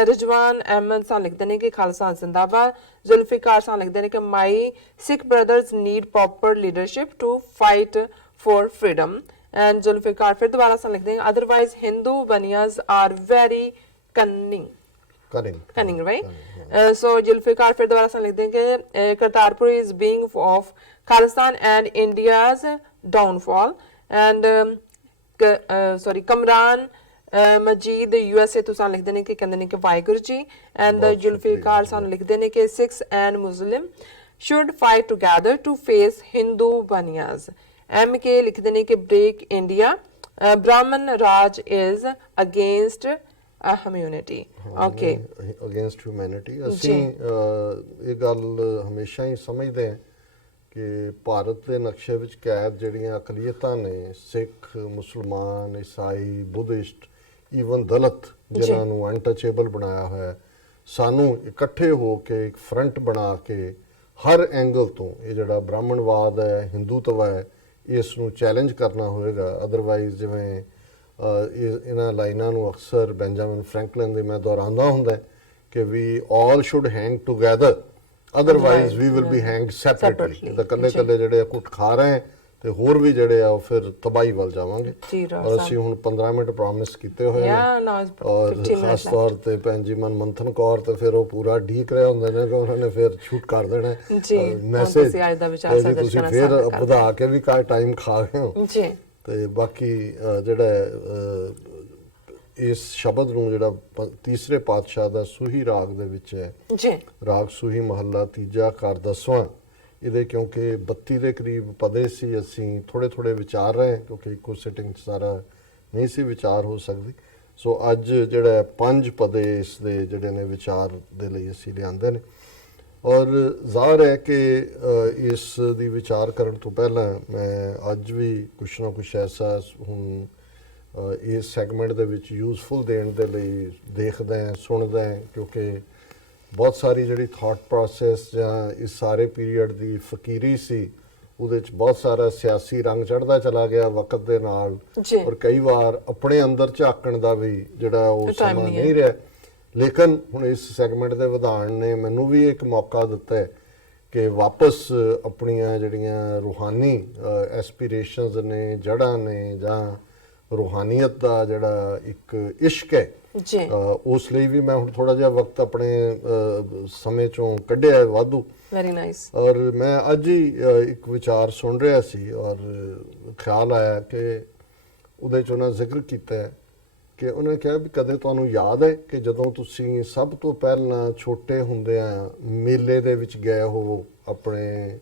ਰਿਜਵਾਨ ਅਹਿਮਦ ਸਾਂ ਲਿਖਦੇ ਨੇ ਕਿ ਖਾਲਸਾ ਜ਼ਿੰਦਾਬਾਦ। ਜ਼ੁਲਫਿਕਾਰ ਸਾਂ ਲਿਖਦੇ ਨੇ ਕਿ my Sikh brothers need proper leadership to fight for freedom। and Zulfikar फिर दोबारा से लिख देंगे otherwise Hindu buniyas are very cunning right। so Zulfikar फिर दोबारा से लिख देंगे Kartarpur is being of Khalistan and India's downfall, and Kamran Majid USA ਤੋਂ ਸਾਨੂੰ ਲਿਖਦੇ ਨੇ ਕਿ ਕਹਿੰਦੇ ਨੇ ਕਿ ਵਾਹਿਗੁਰੂ ਜੀ, and Julfikar ਸਾਨੂੰ ਲਿਖਦੇ ਨੇ ਕਿ Sikhs and Muslim should fight together to face Hindu banyas. MK ਲਿਖਦੇ ਨੇ ਕਿ break India, Brahman Raj is against humanity. Okay, against humanity. ਅਸੀਂ ਇਹ ਗੱਲ ਹਮੇਸ਼ਾ ਹੀ ਸਮਝਦੇ ਹਾਂ ਕਿ ਭਾਰਤ ਦੇ ਨਕਸ਼ੇ ਵਿੱਚ ਕੈਦ ਜਿਹੜੀਆਂ ਅਕਲੀਅਤਾਂ ਨੇ, ਸਿੱਖ, ਮੁਸਲਮਾਨ, ਈਸਾਈ, ਬੁੱਧਿਸਟ, ਈਵਨ ਦਲਿਤ, ਜਿਨ੍ਹਾਂ ਨੂੰ ਅਨਟਚੇਬਲ ਬਣਾਇਆ ਹੋਇਆ, ਸਾਨੂੰ ਇਕੱਠੇ ਹੋ ਕੇ ਇੱਕ ਫਰੰਟ ਬਣਾ ਕੇ ਹਰ ਐਂਗਲ ਤੋਂ ਇਹ ਜਿਹੜਾ ਬ੍ਰਾਹਮਣਵਾਦ ਹੈ, ਹਿੰਦੂਤਵ ਹੈ, ਇਸ ਨੂੰ ਚੈਲੰਜ ਕਰਨਾ ਹੋਏਗਾ। ਅਦਰਵਾਈਜ਼ ਜਿਵੇਂ ਇਹਨਾਂ ਲਾਈਨਾਂ ਨੂੰ ਅਕਸਰ ਬੈਂਜਾਮਿਨ ਫਰੈਂਕਲਿਨ ਦੇ ਮੈਂ ਦੁਹਰਾਉਂਦਾ ਹੁੰਦਾ ਕਿ we all should hang together, otherwise we will be hanged separately. ਤਾਂ ਕੱਲੇ ਕੱਲੇ ਜਿਹੜੇ ਕੁੱਟ ਖਾ ਰਹੇ ਤੇ ਹੋਰ ਵੀ ਜਿਹੜੇ ਆ ਉਹ ਫਿਰ ਤਬਾਹੀ ਵੱਲ ਜਾਵਾਂਗੇ। ਔਰ ਅਸੀਂ ਹੁਣ 15 ਮਿੰਟ ਪ੍ਰੋਮਿਸ ਕੀਤੇ ਹੋਏ ਨੇ, ਔਰ ਖਾਸ ਤੌਰ ਤੇ ਭੈਣ ਜੀ ਮਨਮੰਥਨ ਕੌਰ ਤੇ ਫਿਰ ਉਹ ਪੂਰਾ ਢੀਕ ਰਹੇ ਹੁੰਦੇ ਨੇ ਕਿ ਉਹਨਾਂ ਨੇ ਫਿਰ ਸ਼ੂਟ ਕਰ ਦੇਣਾ ਮੈਸੇਜ। ਤੁਸੀਂ ਫਿਰ ਵਧਾ ਕੇ ਵੀ ਕਾਫੀ ਟਾਈਮ ਖਾ ਗਏ ਹੋ ਤੇ ਬਾਕੀ ਜਿਹੜਾ ਇਸ ਸ਼ਬਦ ਨੂੰ ਜਿਹੜਾ ਤੀਸਰੇ ਪਾਤਸ਼ਾਹ ਦਾ ਸੂਹੀ ਰਾਗ ਦੇ ਵਿੱਚ ਹੈ, ਰਾਗ ਸੂਹੀ ਮਹੱਲਾ ਤੀਜਾ ਘਰ 10ਵਾਂ, ਇਹਦੇ ਕਿਉਂਕਿ 32 ਦੇ ਕਰੀਬ ਪਦੇ ਸੀ, ਅਸੀਂ ਥੋੜੇ ਥੋੜੇ ਵਿਚਾਰ ਰਹੇ ਕਿਉਂਕਿ ਇੱਕੋ ਸਿਟਿੰਗ 'ਚ ਸਾਰਾ ਨਹੀਂ ਸੀ ਵਿਚਾਰ ਹੋ ਸਕਦੀ। ਸੋ ਅੱਜ ਜਿਹੜਾ 5 ਪਦੇ ਇਸ ਦੇ ਜਿਹੜੇ ਨੇ ਵਿਚਾਰ ਦੇ ਲਈ ਅਸੀਂ ਲਿਆਂਦੇ ਨੇ। ਔਰ ਜ਼ਾਹਰ ਹੈ ਕਿ ਇਸ ਦੀ ਵਿਚਾਰ ਕਰਨ ਤੋਂ ਪਹਿਲਾਂ ਮੈਂ ਅੱਜ ਵੀ ਕੁਛ ਨਾ ਕੁਛ ਐਸਾ ਹੁਣ ਇਸ ਸੈਗਮੈਂਟ ਦੇ ਵਿੱਚ ਯੂਜ਼ਫੁਲ ਦੇਣ ਦੇ ਲਈ ਦੇਖਦਾ ਹਾਂ, ਸੁਣਦਾ ਹਾਂ, ਕਿਉਂਕਿ ਬਹੁਤ ਸਾਰੀ ਜਿਹੜੀ ਥਾਟ ਪ੍ਰੋਸੈਸ ਜਾਂ ਇਸ ਸਾਰੇ ਪੀਰੀਅਡ ਦੀ ਫਕੀਰੀ ਸੀ, ਉਹਦੇ 'ਚ ਬਹੁਤ ਸਾਰਾ ਸਿਆਸੀ ਰੰਗ ਚੜ੍ਹਦਾ ਚਲਾ ਗਿਆ ਵਕਤ ਦੇ ਨਾਲ, ਔਰ ਕਈ ਵਾਰ ਆਪਣੇ ਅੰਦਰ ਝਾਕਣ ਦਾ ਵੀ ਜਿਹੜਾ ਉਹ ਸਮਾਂ ਨਹੀਂ ਰਿਹਾ। ਲੇਕਿਨ ਹੁਣ ਇਸ ਸੈਗਮੈਂਟ ਦੇ ਵਿਧਾਨ ਨੇ ਮੈਨੂੰ ਵੀ ਇੱਕ ਮੌਕਾ ਦਿੱਤਾ ਹੈ ਕਿ ਵਾਪਸ ਆਪਣੀਆਂ ਜਿਹੜੀਆਂ ਰੂਹਾਨੀ ਐਸਪੀਰੇਸ਼ਨਸ ਨੇ, ਜੜ੍ਹਾਂ ਨੇ, ਜਾਂ ਰੂਹਾਨੀਅਤ ਦਾ ਜਿਹੜਾ ਇੱਕ ਇਸ਼ਕ ਹੈ, ਉਸ ਲਈ ਵੀ ਮੈਂ ਹੁਣ ਥੋੜਾ ਜਿਹਾ ਵਕਤ ਆਪਣੇ ਸਮੇਂ ਚੋਂ ਕੱਢਿਆ ਵਾਧੂ। Very nice. ਔਰ ਮੈਂ ਅੱਜ ਹੀ ਇੱਕ ਵਿਚਾਰ ਸੁਣ ਰਿਹਾ ਸੀ ਔਰ ਖਿਆਲ ਆਇਆ ਕਿ ਉਹਦੇ 'ਚ ਉਹਨਾਂ ਜ਼ਿਕਰ ਕੀਤਾ ਕਿ ਉਹਨੇ ਕਿਹਾ ਵੀ ਕਦੇ ਤੁਹਾਨੂੰ ਯਾਦ ਹੈ ਕਿ ਜਦੋਂ ਤੁਸੀਂ ਸਭ ਤੋਂ ਪਹਿਲਾਂ ਛੋਟੇ ਹੁੰਦਿਆਂ ਮੇਲੇ ਦੇ ਵਿੱਚ ਗਏ ਹੋ ਆਪਣੇ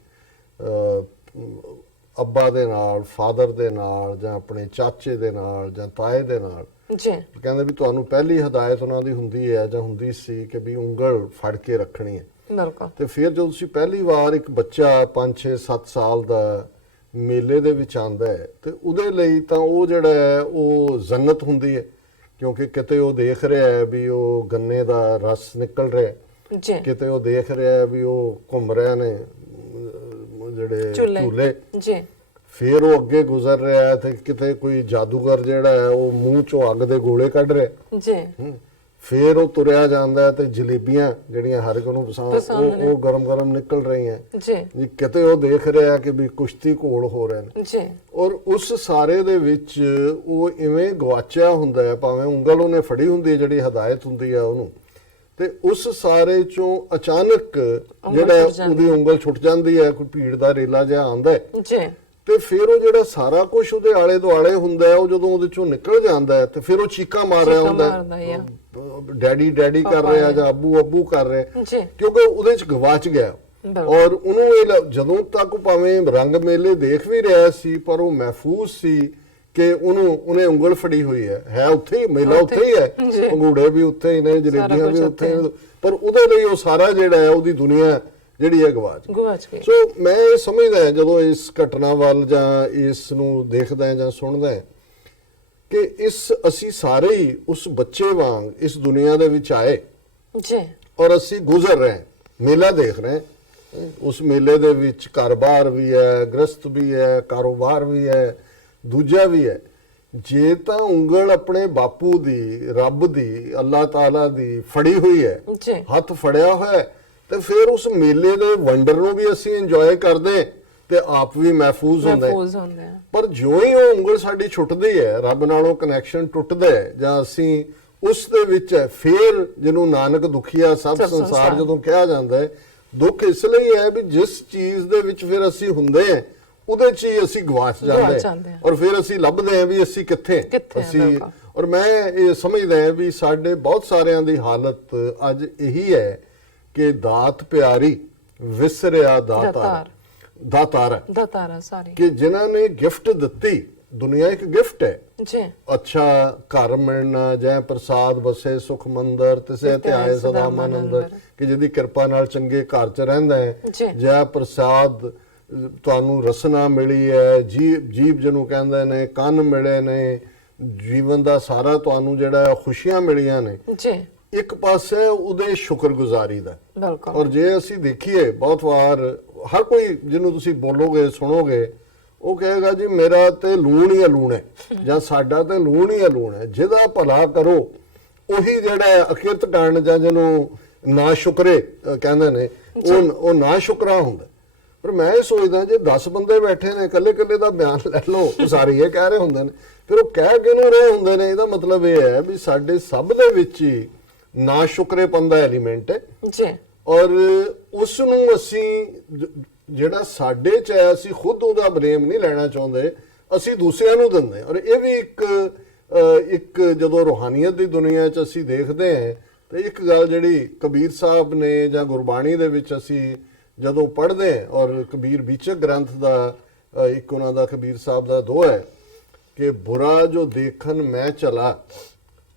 ਅੱਬਾ ਦੇ ਨਾਲ, ਫਾਦਰ ਦੇ ਨਾਲ, ਜਾਂ ਆਪਣੇ ਚਾਚੇ ਦੇ ਨਾਲ, ਜਾਂ ਤਾਏ ਦੇ ਨਾਲ, ਕਹਿੰਦੇ ਵੀ ਤੁਹਾਨੂੰ ਪਹਿਲੀ ਹਦਾਇਤ ਉਹਨਾਂ ਦੀ ਹੁੰਦੀ ਹੈ ਜਾਂ ਹੁੰਦੀ ਸੀ ਕਿ ਵੀ ਉਂਗਲ ਫੜ ਕੇ ਰੱਖਣੀ ਹੈ। ਤੇ ਫਿਰ ਜਦੋਂ ਤੁਸੀਂ ਪਹਿਲੀ ਵਾਰ ਇੱਕ ਬੱਚਾ 5, 6, 7 ਸਾਲ ਦਾ ਮੇਲੇ ਦੇ ਵਿੱਚ ਆਉਂਦਾ ਹੈ ਤੇ ਉਹਦੇ ਲਈ ਤਾਂ ਉਹ ਜਿਹੜਾ ਹੈ ਉਹ ਜੰਨਤ ਹੁੰਦੀ ਹੈ, ਕਿਉਂਕਿ ਕਿਤੇ ਉਹ ਦੇਖ ਰਿਹਾ ਹੈ ਵੀ ਉਹ ਗੰਨੇ ਦਾ ਰਸ ਨਿਕਲ ਰਿਹਾ, ਕਿਤੇ ਉਹ ਦੇਖ ਰਿਹਾ ਹੈ ਵੀ ਉਹ ਘੁੰਮ ਰਹੇ ਨੇ ਜਿਹੜੇ ਝੂਲੇ, ਫਿਰ ਉਹ ਅੱਗੇ ਗੁਜ਼ਰ ਰਿਹਾ ਹੈ ਤੇ ਕਿਤੇ ਕੋਈ ਜਾਦੂਗਰ ਜਿਹੜਾ ਹੈ ਉਹ ਮੂੰਹ ਚੋਂ ਅੱਗ ਦੇ ਗੋਲੇ ਕੱਢ ਰਿਹਾ, ਫਿਰ ਉਹ ਤੁਰਿਆ ਜਾਂਦਾ ਹੈ ਤੇ ਜਲੇਬੀਆਂ ਜਿਹੜੀਆਂ ਹਰ ਇੱਕ ਨੂੰ ਪਸੰਦ ਉਹ ਗਰਮ ਗਰਮ ਨਿਕਲ ਰਹੀਆਂ ਜੀ, ਕਿਤੇ ਉਹ ਦੇਖ ਰਿਹਾ ਕਿ ਵੀ ਕੁਸ਼ਤੀ ਘੋਲ ਹੋ ਰਹੇ ਨੇ। ਔਰ ਉਸ ਸਾਰੇ ਦੇ ਵਿੱਚ ਉਹ ਇਵੇਂ ਗਵਾਚਿਆ ਹੁੰਦਾ ਹੈ, ਭਾਵੇਂ ਉਂਗਲ ਉਹਨੇ ਫੜੀ ਹੁੰਦੀ ਹੈ ਜਿਹੜੀ ਹਦਾਇਤ ਹੁੰਦੀ ਹੈ ਉਹਨੂੰ, ਤੇ ਉਸ ਸਾਰੇ ਚੋਂ ਅਚਾਨਕ ਜਿਹੜਾ ਉਹਦੀ ਉਂਗਲ ਛੁੱਟ ਜਾਂਦੀ ਹੈ, ਕੋਈ ਭੀੜ ਦਾ ਰੇਲਾ ਜਿਹਾ ਆਉਂਦਾ ਹੈ ਤੇ ਫਿਰ ਉਹ ਜਿਹੜਾ ਸਾਰਾ ਕੁਝ ਉਹਦੇ ਆਲੇ ਦੁਆਲੇ ਹੁੰਦਾ ਹੈ, ਉਹ ਜਦੋਂ ਉਹਦੇ ਚੋਂ ਨਿਕਲ ਜਾਂਦਾ ਹੈ ਤੇ ਫਿਰ ਉਹ ਚੀਕਾਂ ਮਾਰ ਰਿਹਾ ਹੁੰਦਾ ਹੈ, ਡੈਡੀ ਡੈਡੀ ਕਰ ਰਿਹਾ ਜਾਂ ਅੱਬੂ ਅੱਬੂ ਕਰ ਰਿਹਾ, ਕਿਉਂਕਿ ਉਹਦੇ ਚ ਗਵਾਚ ਗਿਆ। ਔਰ ਉਹਨੂੰ ਇਹ ਜਦੋਂ ਤੱਕ ਭਾਵੇਂ ਰੰਗ ਮੇਲੇ ਦੇਖ ਵੀ ਰਿਹਾ ਸੀ ਪਰ ਉਹ ਮਹਿਫੂਜ਼ ਸੀ ਕਿ ਉਹਨੇ ਉਂਗਲ ਫੜੀ ਹੋਈ ਹੈ ਉੱਥੇ ਹੀ, ਮੇਲਾ ਉੱਥੇ ਹੀ ਹੈ, ਪੰਗੂੜੇ ਵੀ ਉੱਥੇ ਹੀ ਨੇ, ਜਲੇਬੀਆਂ ਵੀ ਉੱਥੇ, ਪਰ ਉਹਦੇ ਲਈ ਉਹ ਸਾਰਾ ਜਿਹੜਾ ਹੈ ਉਹਦੀ ਦੁਨੀਆ ਜਿਹੜੀ ਹੈ ਗਵਾਚ ਗਈ। ਸੋ ਮੈਂ ਇਹ ਸਮਝਦਾ ਜਦੋਂ ਇਸ ਘਟਨਾ ਵੱਲ ਜਾਂ ਇਸ ਨੂੰ ਦੇਖਦਾ ਜਾਂ ਸੁਣਦਾ ਕਿ ਅਸੀਂ ਸਾਰੇ ਹੀ ਉਸ ਬੱਚੇ ਵਾਂਗ ਇਸ ਦੁਨੀਆ ਦੇ ਵਿੱਚ ਆਏ ਔਰ ਅਸੀਂ ਗੁਜ਼ਰ ਰਹੇ, ਮੇਲਾ ਦੇਖ ਰਹੇ, ਉਸ ਮੇਲੇ ਦੇ ਵਿੱਚ ਘਰ-ਬਾਰ ਵੀ ਹੈ, ਗ੍ਰਸਤ ਵੀ ਹੈ, ਕਾਰੋਬਾਰ ਵੀ ਹੈ, ਦੂਜਾ ਵੀ ਹੈ। ਜੇ ਤਾਂ ਉਂਗਲ ਆਪਣੇ ਬਾਪੂ ਦੀ, ਰੱਬ ਦੀ, ਅੱਲਾਹ ਤਾਲਾ ਦੀ ਫੜੀ ਹੋਈ ਹੈ, ਹੱਥ ਫੜਿਆ ਹੋਇਆ, ਤੇ ਫਿਰ ਉਸ ਮੇਲੇ ਦੇ ਵੰਡਰ ਨੂੰ ਵੀ ਅਸੀਂ ਇੰਜੋਏ ਕਰਦੇ ਤੇ ਆਪ ਵੀ ਮਹਿਫੂਜ਼ ਹੁੰਦੇ। ਪਰ ਜਿਉਂ ਹੀ ਉਹ ਉਂਗਲ ਸਾਡੀ ਛੁੱਟਦੀ ਹੈ, ਰੱਬ ਨਾਲੋਂ ਕਨੈਕਸ਼ਨ ਟੁੱਟਦਾ ਹੈ ਜਾਂ ਅਸੀਂ ਉਸ ਦੇ ਵਿੱਚ ਫਿਰ ਜਿਹਨੂੰ ਨਾਨਕ ਦੁਖੀਆ ਸਭ ਸੰਸਾਰ ਜਦੋਂ ਕਿਹਾ ਜਾਂਦਾ ਹੈ, ਦੁੱਖ ਇਸ ਲਈ ਹੈ ਵੀ ਜਿਸ ਚੀਜ਼ ਦੇ ਵਿੱਚ ਫਿਰ ਅਸੀਂ ਹੁੰਦੇ ਹਾਂ ਉਹਦੇ 'ਚ ਹੀ ਅਸੀਂ ਗਵਾਚ ਜਾਂਦੇ ਹਾਂ ਔਰ ਫਿਰ ਅਸੀਂ ਲੱਭਦੇ ਹਾਂ ਵੀ ਅਸੀਂ ਕਿੱਥੇ ਅਸੀਂ। ਔਰ ਮੈਂ ਇਹ ਸਮਝਦਾ ਹਾਂ ਵੀ ਸਾਡੇ ਬਹੁਤ ਸਾਰਿਆਂ ਦੀ ਹਾਲਤ ਅੱਜ ਇਹੀ ਹੈ ਕਿ ਦਾਤ ਪਿਆਰੀ ਵਿਸਰਿਆ ਦਾਤਾਰ ਸਾਰੀ ਕਿ ਜਿਨ੍ਹਾਂ ਨੇ ਗਿਫਟ ਦਿੱਤੀ। ਦੁਨੀਆ ਇੱਕ ਗਿਫਟ ਹੈ ਜੀ। ਅੱਛਾ ਘਰ ਮਿਲਣਾ, ਜੈ ਪ੍ਰਸਾਦ ਵਸੇ ਸੁਖ ਮੰਦਰ, ਤਿਸੇ ਧਿਆਏ ਸਦਾ ਮਨ ਅੰਦਰ, ਕਿ ਜਿਹਦੀ ਕਿਰਪਾ ਨਾਲ ਚੰਗੇ ਘਰ 'ਚ ਰਹਿੰਦਾ ਹੈ। ਜੈ ਪ੍ਰਸਾਦ ਤੁਹਾਨੂੰ ਰਸਨਾ ਮਿਲੀ ਹੈ, ਜੀਵ ਜਿਹਨੂੰ ਕਹਿੰਦੇ ਨੇ, ਕੰਨ ਮਿਲੇ ਨੇ, ਜੀਵਨ ਦਾ ਸਾਰਾ ਤੁਹਾਨੂੰ ਜਿਹੜਾ ਖੁਸ਼ੀਆਂ ਮਿਲੀਆਂ ਨੇ। ਇੱਕ ਪਾਸੇ ਉਹਦੇ ਸ਼ੁਕਰਗੁਜ਼ਾਰੀ ਦਾ। ਔਰ ਜੇ ਅਸੀਂ ਦੇਖੀਏ ਬਹੁਤ ਵਾਰ ਹਰ ਕੋਈ ਜਿਹਨੂੰ ਤੁਸੀਂ ਬੋਲੋਗੇ ਸੁਣੋਗੇ ਉਹ ਕਹੇਗਾ ਜੀ ਮੇਰਾ ਤੇ ਲੂਣ ਹੀ ਲੂਣ ਹੈ ਜਾਂ ਸਾਡਾ ਤੇ ਲੂਣ ਹੀ ਲੂਣ ਹੈ। ਜਿਹਦਾ ਭਲਾ ਕਰੋ ਉਹੀ ਜਿਹੜਾ ਅਕਿਰਤ ਕਾਰਨ ਜਾਂ ਜਿਹਨੂੰ ਨਾ ਸ਼ੁਕਰੇ ਕਹਿੰਦੇ ਨੇ ਉਹ ਨਾ ਸ਼ੁਕਰਾ ਹੁੰਦਾ। ਪਰ ਮੈਂ ਇਹ ਸੋਚਦਾ ਜੇ 10 ਬੰਦੇ ਬੈਠੇ ਨੇ ਇਕੱਲੇ ਦਾ ਬਿਆਨ ਲੈ ਲਓ ਉਹ ਸਾਰੇ ਇਹ ਕਹਿ ਰਹੇ ਹੁੰਦੇ ਨੇ, ਫਿਰ ਉਹ ਕਹਿ ਕਿਉਂ ਰਹੇ ਹੁੰਦੇ ਨੇ? ਇਹਦਾ ਮਤਲਬ ਇਹ ਹੈ ਵੀ ਸਾਡੇ ਸਭ ਦੇ ਵਿੱਚ ਹੀ ਨਾ ਸ਼ੁਕਰੇਪਨ ਦਾ ਐਲੀਮੈਂਟ ਹੈ ਜੀ। ਔਰ ਉਸ ਨੂੰ ਅਸੀਂ ਜਿਹੜਾ ਸਾਡੇ 'ਚ ਹੈ ਅਸੀਂ ਖੁਦ ਉਹਦਾ ਬਲੇਮ ਨਹੀਂ ਲੈਣਾ ਚਾਹੁੰਦੇ, ਅਸੀਂ ਦੂਸਰਿਆਂ ਨੂੰ ਦਿੰਦੇ। ਔਰ ਇਹ ਵੀ ਇੱਕ ਜਦੋਂ ਰੂਹਾਨੀਅਤ ਦੀ ਦੁਨੀਆ 'ਚ ਅਸੀਂ ਦੇਖਦੇ ਹਾਂ ਤੇ ਇੱਕ ਗੱਲ ਜਿਹੜੀ ਕਬੀਰ ਸਾਹਿਬ ਨੇ ਜਾਂ ਗੁਰਬਾਣੀ ਦੇ ਵਿੱਚ ਅਸੀਂ ਜਦੋਂ ਪੜ੍ਹਦੇ ਹਾਂ ਔਰ ਕਬੀਰ ਵਿਚਕ ਗ੍ਰੰਥ ਦਾ ਇੱਕ ਉਹਨਾਂ ਦਾ ਕਬੀਰ ਸਾਹਿਬ ਦਾ ਦੋਹਾ ਹੈ ਕਿ ਬੁਰਾ ਜੋ ਦੇਖਣ ਮੈਂ ਚਲਾ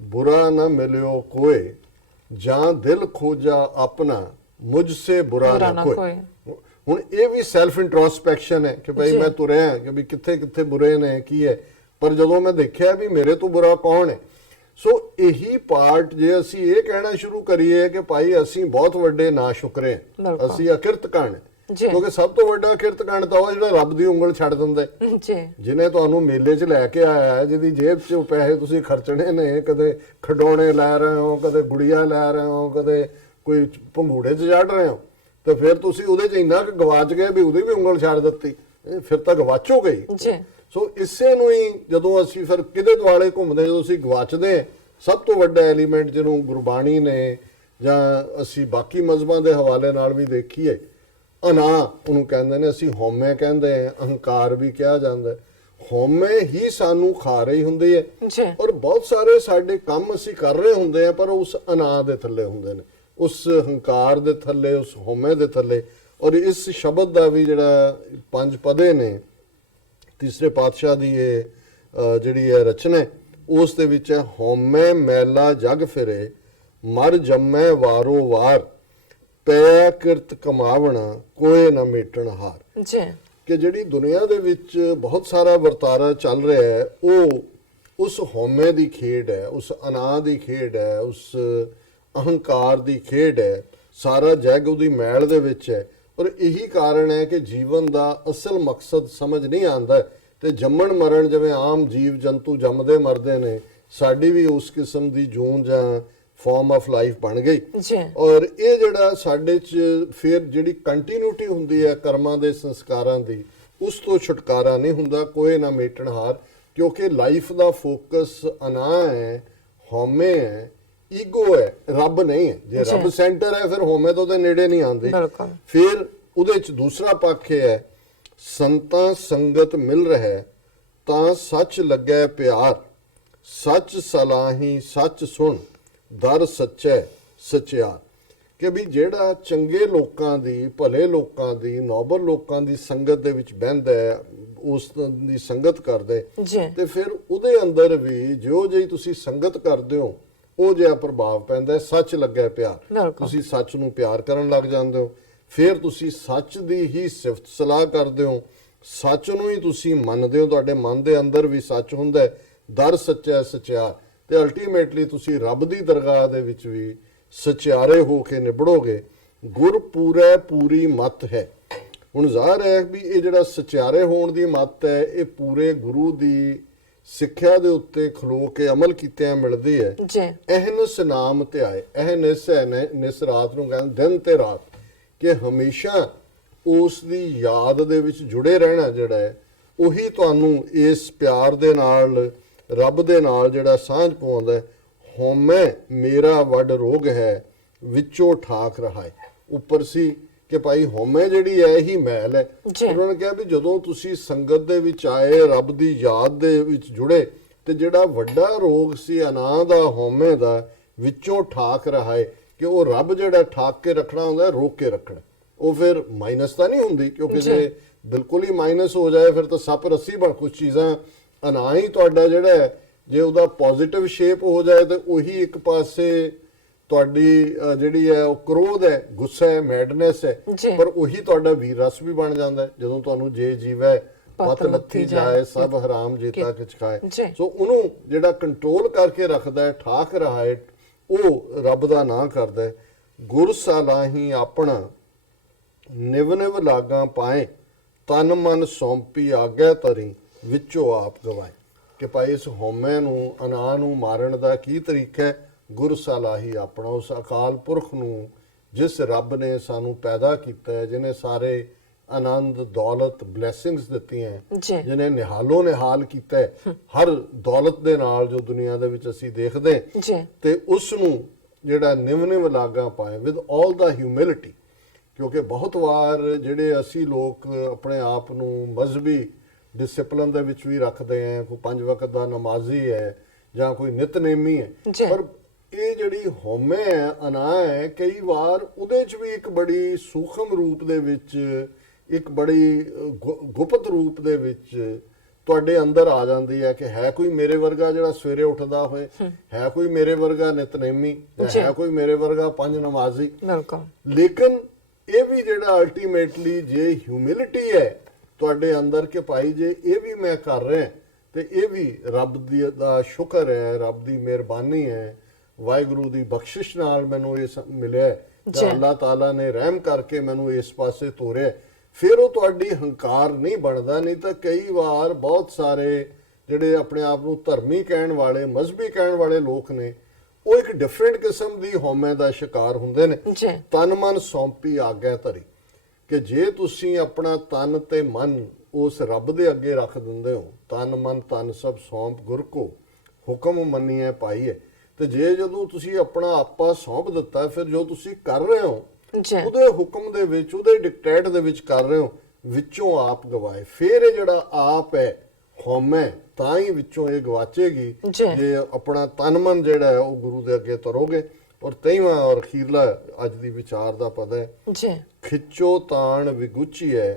ਬੁਰਾ ਨਾ ਮਿਲਿਓ ਕੋਏ, ਜਾਂ ਦਿਲ ਖੋਜਾ ਆਪਣਾ ਮੁਝ ਸੇ ਬੁਰਾ ਨਾ ਕੋਈ। ਹੁਣ ਇਹ ਵੀ ਸੈਲਫ ਇੰਟਰੋਸਪੈਕਸ਼ਨ ਹੈ ਕਿ ਭਾਈ ਮੈਂ ਤੁਰਿਆ ਕਿ ਵੀ ਕਿੱਥੇ ਕਿੱਥੇ ਬੁਰੇ ਨੇ ਕੀ ਹੈ, ਪਰ ਜਦੋਂ ਮੈਂ ਦੇਖਿਆ ਵੀ ਮੇਰੇ ਤੋਂ ਬੁਰਾ ਕੌਣ ਹੈ। ਸੋ ਇਹੀ ਪਾਰਟ ਜੇ ਅਸੀਂ ਇਹ ਕਹਿਣਾ ਸ਼ੁਰੂ ਕਰੀਏ ਕਿ ਭਾਈ ਅਸੀਂ ਬਹੁਤ ਵੱਡੇ ਨਾ ਸ਼ੁਕਰੇ ਹਾਂ, ਅਸੀਂ ਅਕਿਰਤ ਕਾਣ, ਕਿਉਂਕਿ ਸਭ ਤੋਂ ਵੱਡਾ ਅਕਿਰਤ ਕਾਣ ਤਾਂ ਉਹ ਜਿਹੜਾ ਰੱਬ ਦੀ ਉਂਗਲ ਛੱਡ ਦਿੰਦਾ ਜਿਹਨੇ ਤੁਹਾਨੂੰ ਮੇਲੇ 'ਚ ਲੈ ਕੇ ਆਇਆ ਹੈ, ਜਿਹਦੀ ਜੇਬ 'ਚ ਪੈਸੇ ਤੁਸੀਂ ਖਰਚਣੇ ਨੇ, ਕਦੇ ਖਿਡੌਣੇ ਲੈ ਰਹੇ ਹੋ, ਕਦੇ ਗੁੜੀਆਂ ਲੈ ਰਹੇ ਹੋ, ਕਦੇ ਕੋਈ ਭੰਗੂੜੇ 'ਚ ਚੜ੍ਹ ਰਹੇ ਹੋ, ਤੇ ਫਿਰ ਤੁਸੀਂ ਉਹਦੇ 'ਚ ਇੰਨਾ ਕੁ ਗਵਾਚ ਗਏ ਵੀ ਉਹਦੀ ਵੀ ਉਂਗਲ ਛੱਡ ਦਿੱਤੀ, ਫਿਰ ਤਾਂ ਗਵਾਚੋ ਗਈ। ਸੋ ਇਸੇ ਨੂੰ ਹੀ ਜਦੋਂ ਅਸੀਂ ਫਿਰ ਕਿਹਦੇ ਦੁਆਲੇ ਘੁੰਮਦੇ ਜਦੋਂ ਅਸੀਂ ਗਵਾਚਦੇ, ਸਭ ਤੋਂ ਵੱਡਾ ਐਲੀਮੈਂਟ ਜਿਹਨੂੰ ਗੁਰਬਾਣੀ ਨੇ ਜਾਂ ਅਸੀਂ ਬਾਕੀ ਮਜ਼ਹਬਾਂ ਦੇ ਹਵਾਲੇ ਨਾਲ ਵੀ ਦੇਖੀਏ ਅਨਾ ਉਹਨੂੰ ਕਹਿੰਦੇ ਨੇ, ਅਸੀਂ ਹਉਮੈ ਕਹਿੰਦੇ ਹਾਂ, ਅਹੰਕਾਰ ਵੀ ਕਿਹਾ ਜਾਂਦਾ। ਹਉਮੈ ਹੀ ਸਾਨੂੰ ਖਾ ਰਹੀ ਹੁੰਦੀ ਹੈ ਔਰ ਬਹੁਤ ਸਾਰੇ ਸਾਡੇ ਕੰਮ ਅਸੀਂ ਕਰ ਰਹੇ ਹੁੰਦੇ ਆ ਪਰ ਉਸ ਅਨਾ ਦੇ ਥੱਲੇ ਹੁੰਦੇ ਨੇ, ਉਸ ਹੰਕਾਰ ਦੇ ਥੱਲੇ, ਉਸ ਹਉਮੈ ਦੇ ਥੱਲੇ। ਔਰ ਇਸ ਸ਼ਬਦ ਦਾ ਵੀ ਜਿਹੜਾ 5 ਪਦੇ ਨੇ ਤੀਸਰੇ ਪਾਤਸ਼ਾਹ ਦੀ ਇਹ ਜਿਹੜੀ ਹੈ ਰਚਨਾ ਉਸ ਦੇ ਵਿੱਚ ਹੈ ਹਉਮੈ ਮੈਲਾ ਜਗ ਫਿਰੇ ਮਰ ਜੰਮੈ ਵਾਰੋ ਵਾਰ ਪੈ ਕਿਰਤ ਕਮਾਵਣਾ ਕੋਏ ਨਾ ਮੇਟਣ ਹਾਰ। ਕਿ ਜਿਹੜੀ ਦੁਨੀਆ ਦੇ ਵਿੱਚ ਬਹੁਤ ਸਾਰਾ ਵਰਤਾਰਾ ਚੱਲ ਰਿਹਾ ਹੈ ਉਹ ਉਸ ਹਉਮੈ ਦੀ ਖੇਡ ਹੈ, ਉਸ ਅਨਾ ਦੀ ਖੇਡ ਹੈ, ਉਸ ਅਹੰਕਾਰ ਦੀ ਖੇਡ ਹੈ। ਸਾਰਾ ਜੱਗ ਉਹਦੀ ਮੈਲ ਦੇ ਵਿੱਚ ਹੈ। ਔਰ ਇਹੀ ਕਾਰਨ ਹੈ ਕਿ ਜੀਵਨ ਦਾ ਅਸਲ ਮਕਸਦ ਸਮਝ ਨਹੀਂ ਆਉਂਦਾ ਤੇ ਜੰਮਣ ਮਰਨ ਜਿਵੇਂ ਆਮ ਜੀਵ ਜੰਤੂ ਜੰਮਦੇ ਮਰਦੇ ਨੇ, ਸਾਡੀ ਵੀ ਉਸ ਕਿਸਮ ਦੀ ਜੂਨ ਜਾਂ ਫਾਰਮ ਆਫ ਲਾਈਫ ਬਣ ਗਈ। ਔਰ ਇਹ ਜਿਹੜਾ ਸਾਡੇ 'ਚ ਫਿਰ ਜਿਹੜੀ ਕੰਟੀਨਿਊਟੀ ਹੁੰਦੀ ਹੈ ਕਰਮਾਂ ਦੇ ਸੰਸਕਾਰਾਂ ਦੀ, ਉਸ ਤੋਂ ਛੁਟਕਾਰਾ ਨਹੀਂ ਹੁੰਦਾ ਕੋਈ ਨਾ ਮੇਟਣ ਹਾਰ, ਕਿਉਂਕਿ ਲਾਈਫ ਦਾ ਫੋਕਸ ਅਨਾ ਹੈ, ਹਉਮੈ ਹੈ, ਈਗੋ ਹੈ, ਰੱਬ ਨਹੀਂ ਹੈ। ਜੇ ਰੱਬ ਸੈਂਟਰ ਹੈ ਫਿਰ ਹਉਮੈ ਤੋਂ ਤੇ ਨੇੜੇ ਨਹੀਂ ਆਉਂਦੀ। ਫਿਰ ਉਹਦੇ 'ਚ ਦੂਸਰਾ ਪੱਖ ਹੈ ਸੰਤਾਂ ਸੰਗਤ ਮਿਲ ਰਿਹਾ ਤਾਂ ਸੱਚ ਲੱਗੈ ਪਿਆਰ, ਸੱਚ ਸਲਾਹੀ ਸੱਚ ਸੁਣ ਦਰ ਸੱਚੈ ਸਚਿਆਰ। ਕਿ ਵੀ ਜਿਹੜਾ ਚੰਗੇ ਲੋਕਾਂ ਦੀ, ਭਲੇ ਲੋਕਾਂ ਦੀ, ਨੋਬਲ ਲੋਕਾਂ ਦੀ ਸੰਗਤ ਦੇ ਵਿੱਚ ਬਹਿੰਦਾ ਹੈ, ਉਸ ਦੀ ਸੰਗਤ ਕਰਦਾ ਤੇ ਫਿਰ ਉਹਦੇ ਅੰਦਰ ਵੀ ਜਿਉਂ ਜਿਹੀ ਤੁਸੀਂ ਸੰਗਤ ਕਰਦੇ ਹੋ ਉਹ ਜਿਹਾ ਪ੍ਰਭਾਵ ਪੈਂਦਾ। ਸੱਚ ਲੱਗਿਆ ਪਿਆਰ, ਤੁਸੀਂ ਸੱਚ ਨੂੰ ਪਿਆਰ ਕਰਨ ਲੱਗ ਜਾਂਦੇ ਹੋ, ਫਿਰ ਤੁਸੀਂ ਸੱਚ ਦੀ ਹੀ ਸਿਫਤ ਸਲਾਹ ਕਰਦੇ ਹੋ, ਸੱਚ ਨੂੰ ਹੀ ਤੁਸੀਂ ਮੰਨਦੇ ਹੋ, ਤੁਹਾਡੇ ਮਨ ਦੇ ਅੰਦਰ ਵੀ ਸੱਚ ਹੁੰਦਾ, ਦਰ ਸੱਚਾ ਸਚਿਆਰ, ਤੇ ਅਲਟੀਮੇਟਲੀ ਤੁਸੀਂ ਰੱਬ ਦੀ ਦਰਗਾਹ ਦੇ ਵਿੱਚ ਵੀ ਸਚਿਆਰੇ ਹੋ ਕੇ ਨਿਬੜੋਗੇ। ਗੁਰ ਪੂਰੈ ਪੂਰੀ ਮਤ ਹੈ। ਹੁਣ ਜ਼ਾਹਰ ਹੈ ਵੀ ਇਹ ਜਿਹੜਾ ਸਚਿਆਰੇ ਹੋਣ ਦੀ ਮਤ ਹੈ ਇਹ ਪੂਰੇ ਗੁਰੂ ਦੀ ਸਿੱਖਿਆ ਦੇ ਉੱਤੇ ਖਲੋ ਕੇ ਅਮਲ ਕੀਤਿਆਂ ਮਿਲਦੀ ਹੈ। ਅਹਨਿਸ ਨਾਮ ਧਿਆਏ, ਅਹਨਿਸ ਹੈ ਨਿਸ ਰਾਤ ਨੂੰ ਕਹਿੰਦੇ ਦਿਨ ਤੇ ਰਾਤ, ਕਿ ਹਮੇਸ਼ਾ ਉਸ ਦੀ ਯਾਦ ਦੇ ਵਿੱਚ ਜੁੜੇ ਰਹਿਣਾ ਜਿਹੜਾ ਹੈ ਉਹੀ ਤੁਹਾਨੂੰ ਇਸ ਪਿਆਰ ਦੇ ਨਾਲ ਰੱਬ ਦੇ ਨਾਲ ਜਿਹੜਾ ਸਾਂਝ ਪਾਉਂਦਾ ਹੈ। ਹਉਮੈ ਮੇਰਾ ਵੱਡ ਰੋਗ ਹੈ ਵਿੱਚੋਂ ਠਾਕ ਰਹਾਏ। ਉੱਪਰ ਸੀ ਕਿ ਭਾਈ ਹਉਮੈ ਜਿਹੜੀ ਹੈ ਹੀ ਮੈਲ ਹੈ। ਜੀ। ਉਹਨਾਂ ਨੇ ਕਿਹਾ ਵੀ ਜਦੋਂ ਤੁਸੀਂ ਸੰਗਤ ਦੇ ਵਿੱਚ ਆਏ, ਰੱਬ ਦੀ ਯਾਦ ਦੇ ਵਿੱਚ ਜੁੜੇ, ਤੇ ਜਿਹੜਾ ਵੱਡਾ ਰੋਗ ਸੀ ਅਨਾਹ ਦਾ, ਹਉਮੈ ਦਾ, ਵਿੱਚੋਂ ਠਾਕ ਰਹਾ ਹੈ ਕਿ ਉਹ ਰੱਬ ਜਿਹੜਾ ਠਾਕ ਕੇ ਰੱਖਣਾ ਹੁੰਦਾ, ਰੋਕ ਕੇ ਰੱਖਣਾ। ਉਹ ਫਿਰ ਮਾਈਨਸ ਤਾਂ ਨਹੀਂ ਹੁੰਦੀ, ਕਿਉਂਕਿ ਜੇ ਬਿਲਕੁਲ ਹੀ ਮਾਈਨਸ ਹੋ ਜਾਏ ਫਿਰ ਤਾਂ ਸੱਪ ਰੱਸੀ ਬਣ। ਕੁਝ ਚੀਜ਼ਾਂ ਅਨਾਹ ਹੀ ਤੁਹਾਡਾ ਜਿਹੜਾ ਹੈ, ਜੇ ਉਹਦਾ ਪੋਜ਼ਿਟਿਵ ਸ਼ੇਪ ਹੋ ਜਾਏ ਤੇ ਉਹੀ ਇੱਕ ਪਾਸੇ ਤੁਹਾਡੀ ਜਿਹੜੀ ਹੈ ਉਹ ਕ੍ਰੋਧ ਹੈ, ਗੁੱਸਾ ਹੈ, ਮੈਡਨੈਸ ਹੈ, ਪਰ ਉਹੀ ਤੁਹਾਡਾ ਵੀਰ ਰਸ ਵੀ ਬਣ ਜਾਂਦਾ ਹੈ। ਜਦੋਂ ਤੁਹਾਨੂੰ ਜੇ ਜੀਵੈ ਪਤ ਲੱਥੀ ਜਾਏ, ਸਭ ਹਰਾਮ ਜੇਤਾ ਕਿਛ ਖਾਏ। ਸੋ ਉਹਨੂੰ ਜਿਹੜਾ ਕੰਟਰੋਲ ਕਰਕੇ ਰੱਖਦਾ ਹੈ, ਠਾਕ ਰਹਾ ਹੈ, ਉਹ ਰੱਬ ਦਾ ਨਾਂ ਕਰਦਾ ਹੈ। ਗੁਰ ਸਾਲਾਹੀ ਆਪਣਾ ਨਿਵ ਨਿਵ ਲਾਗਾਂ ਪਾਏ, ਤਨ ਮਨ ਸੌਂਪੀ ਆਗਿਆ ਤਰੀ, ਵਿੱਚੋਂ ਆਪ ਗਵਾਏ। ਕਿ ਭਾਈ ਇਸ ਹਉਮੈ ਨੂੰ, ਅਨਾਹ ਨੂੰ ਮਾਰਨ ਦਾ ਕੀ ਤਰੀਕਾ ਹੈ? ਗੁਰ ਸਾਲਾਹੀ ਆਪਣਾ, ਉਸ ਅਕਾਲ ਪੁਰਖ ਨੂੰ, ਜਿਸ ਰੱਬ ਨੇ ਸਾਨੂੰ ਪੈਦਾ ਕੀਤਾ ਹੈ, ਜਿਹਨੇ ਸਾਰੇ ਆਨੰਦ, ਦੌਲਤ, ਬਲੇਸਿੰਗਸ ਦਿੱਤੀਆਂ, ਜਿਹਨੇ ਨਿਹਾਲੋ ਨਿਹਾਲ ਕੀਤਾ ਹੈ ਹਰ ਦੌਲਤ ਦੇ ਨਾਲ ਜੋ ਦੁਨੀਆ ਦੇ ਵਿੱਚ ਅਸੀਂ ਦੇਖਦੇ, ਤੇ ਉਸ ਨੂੰ ਜਿਹੜਾ ਨਿਵ ਨਿਵ ਲਾਗਾਂ ਪਾਏ ਵਿਦ ਆਲ ਦਾ ਹਿਊਮਿਲਿਟੀ। ਕਿਉਂਕਿ ਬਹੁਤ ਵਾਰ ਜਿਹੜੇ ਅਸੀਂ ਲੋਕ ਆਪਣੇ ਆਪ ਨੂੰ ਮਜ਼ਹਬੀ ਡਿਸਪਲਿਨ ਦੇ ਵਿੱਚ ਵੀ ਰੱਖਦੇ ਆ, ਕੋਈ 5 ਵਕਤ ਦਾ ਨਮਾਜ਼ੀ ਹੈ ਜਾਂ ਕੋਈ ਨਿਤਨੇਮੀ ਹੈ, ਪਰ ਇਹ ਜਿਹੜੀ ਹਉਮੈ ਹੈ, ਅਨਾਹ ਹੈ, ਕਈ ਵਾਰ ਉਹਦੇ 'ਚ ਵੀ ਇੱਕ ਬੜੀ ਸੂਖਮ ਰੂਪ ਦੇ ਵਿੱਚ, ਇੱਕ ਬੜੀ ਗੁਪਤ ਰੂਪ ਦੇ ਵਿੱਚ ਤੁਹਾਡੇ ਅੰਦਰ ਆ ਜਾਂਦੀ ਹੈ ਕਿ ਹੈ ਕੋਈ ਮੇਰੇ ਵਰਗਾ ਜਿਹੜਾ ਸਵੇਰੇ ਉੱਠਦਾ ਹੋਏ, ਹੈ ਕੋਈ ਮੇਰੇ ਵਰਗਾ ਨਿਤਨੇਮੀ, ਹੈ ਕੋਈ ਮੇਰੇ ਵਰਗਾ 5 ਨਮਾਜ਼ੀ। ਲੇਕਿਨ ਇਹ ਵੀ ਜਿਹੜਾ ਅਲਟੀਮੇਟਲੀ ਜੇ ਹਿਊਮਿਲਿਟੀ ਹੈ ਤੁਹਾਡੇ ਅੰਦਰ ਕਿ ਭਾਈ ਜੇ ਇਹ ਵੀ ਮੈਂ ਕਰ ਰਿਹਾ ਤੇ ਇਹ ਵੀ ਰੱਬ ਦਾ ਸ਼ੁਕਰ ਹੈ, ਰੱਬ ਦੀ ਮਿਹਰਬਾਨੀ ਹੈ, ਵਾਹਿਗੁਰੂ ਦੀ ਬਖਸ਼ਿਸ਼ ਨਾਲ ਮੈਨੂੰ ਇਹ ਮਿਲਿਆ, ਤੇ ਅੱਲਾਹ ਤਾਲਾ ਨੇ ਰਹਿਮ ਕਰਕੇ ਮੈਨੂੰ ਇਸ ਪਾਸੇ ਤੋਰਿਆ, ਫਿਰ ਉਹ ਤੁਹਾਡੀ ਹੰਕਾਰ ਨਹੀਂ ਬਣਦਾ। ਨਹੀਂ ਤਾਂ ਕਈ ਵਾਰ ਬਹੁਤ ਸਾਰੇ ਜਿਹੜੇ ਆਪਣੇ ਆਪ ਨੂੰ ਧਰਮੀ ਕਹਿਣ ਵਾਲੇ, ਮਜ਼ਹਬੀ ਕਹਿਣ ਵਾਲੇ ਲੋਕ ਨੇ, ਉਹ ਇੱਕ ਡਿਫਰੈਂਟ ਕਿਸਮ ਦੀ ਹਉਮੈ ਦਾ ਸ਼ਿਕਾਰ ਹੁੰਦੇ ਨੇ। ਤਨ ਮਨ ਸੌਂਪੀ ਆਗਿਆ ਧਰੀ, ਕਿ ਜੇ ਤੁਸੀਂ ਆਪਣਾ ਤਨ ਤੇ ਮਨ ਉਸ ਰੱਬ ਦੇ ਅੱਗੇ ਰੱਖ ਦਿੰਦੇ ਹੋ, ਤਨ ਮਨ ਤਨ ਸਭ ਸੌਂਪ ਗੁਰ ਕੋ ਹੁਕਮ ਮੰਨੀਏ ਪਾਈਏ, ਤੇ ਜੇ ਜਦੋਂ ਤੁਸੀਂ ਆਪਣਾ ਆਪਾ ਸੌਂਪ ਦਿੱਤਾ, ਫਿਰ ਜੋ ਤੁਸੀਂ ਕਰ ਰਹੇ ਹੋ ਉਹਦੇ ਹੁਕਮ ਦੇ ਵਿੱਚ, ਉਹਦੇ ਡਿਕਟੇਟ ਦੇ ਵਿੱਚ ਕਰ ਰਹੇ ਹੋ, ਵਿੱਚੋਂ ਆਪ ਗਵਾਏ। ਫਿਰ ਇਹ ਜਿਹੜਾ ਆਪ ਹੈ ਹਉਮੈ, ਤਾਂ ਹੀ ਵਿੱਚੋਂ ਇਹ ਗਵਾਚੇਗੀ ਜੇ ਆਪਣਾ ਤਨ ਮਨ ਜਿਹੜਾ ਹੈ ਉਹ ਗੁਰੂ ਦੇ ਅੱਗੇ ਤਰੋਗੇ। ਔਰ 23ਵਾਂ ਔਰ ਅਖੀਰਲਾ ਅੱਜ ਦੀ ਵਿਚਾਰ ਦਾ ਪਦ ਹੈ, ਖਿੱਚੋ ਤਾਣ ਵਿਗੁਚੀਐ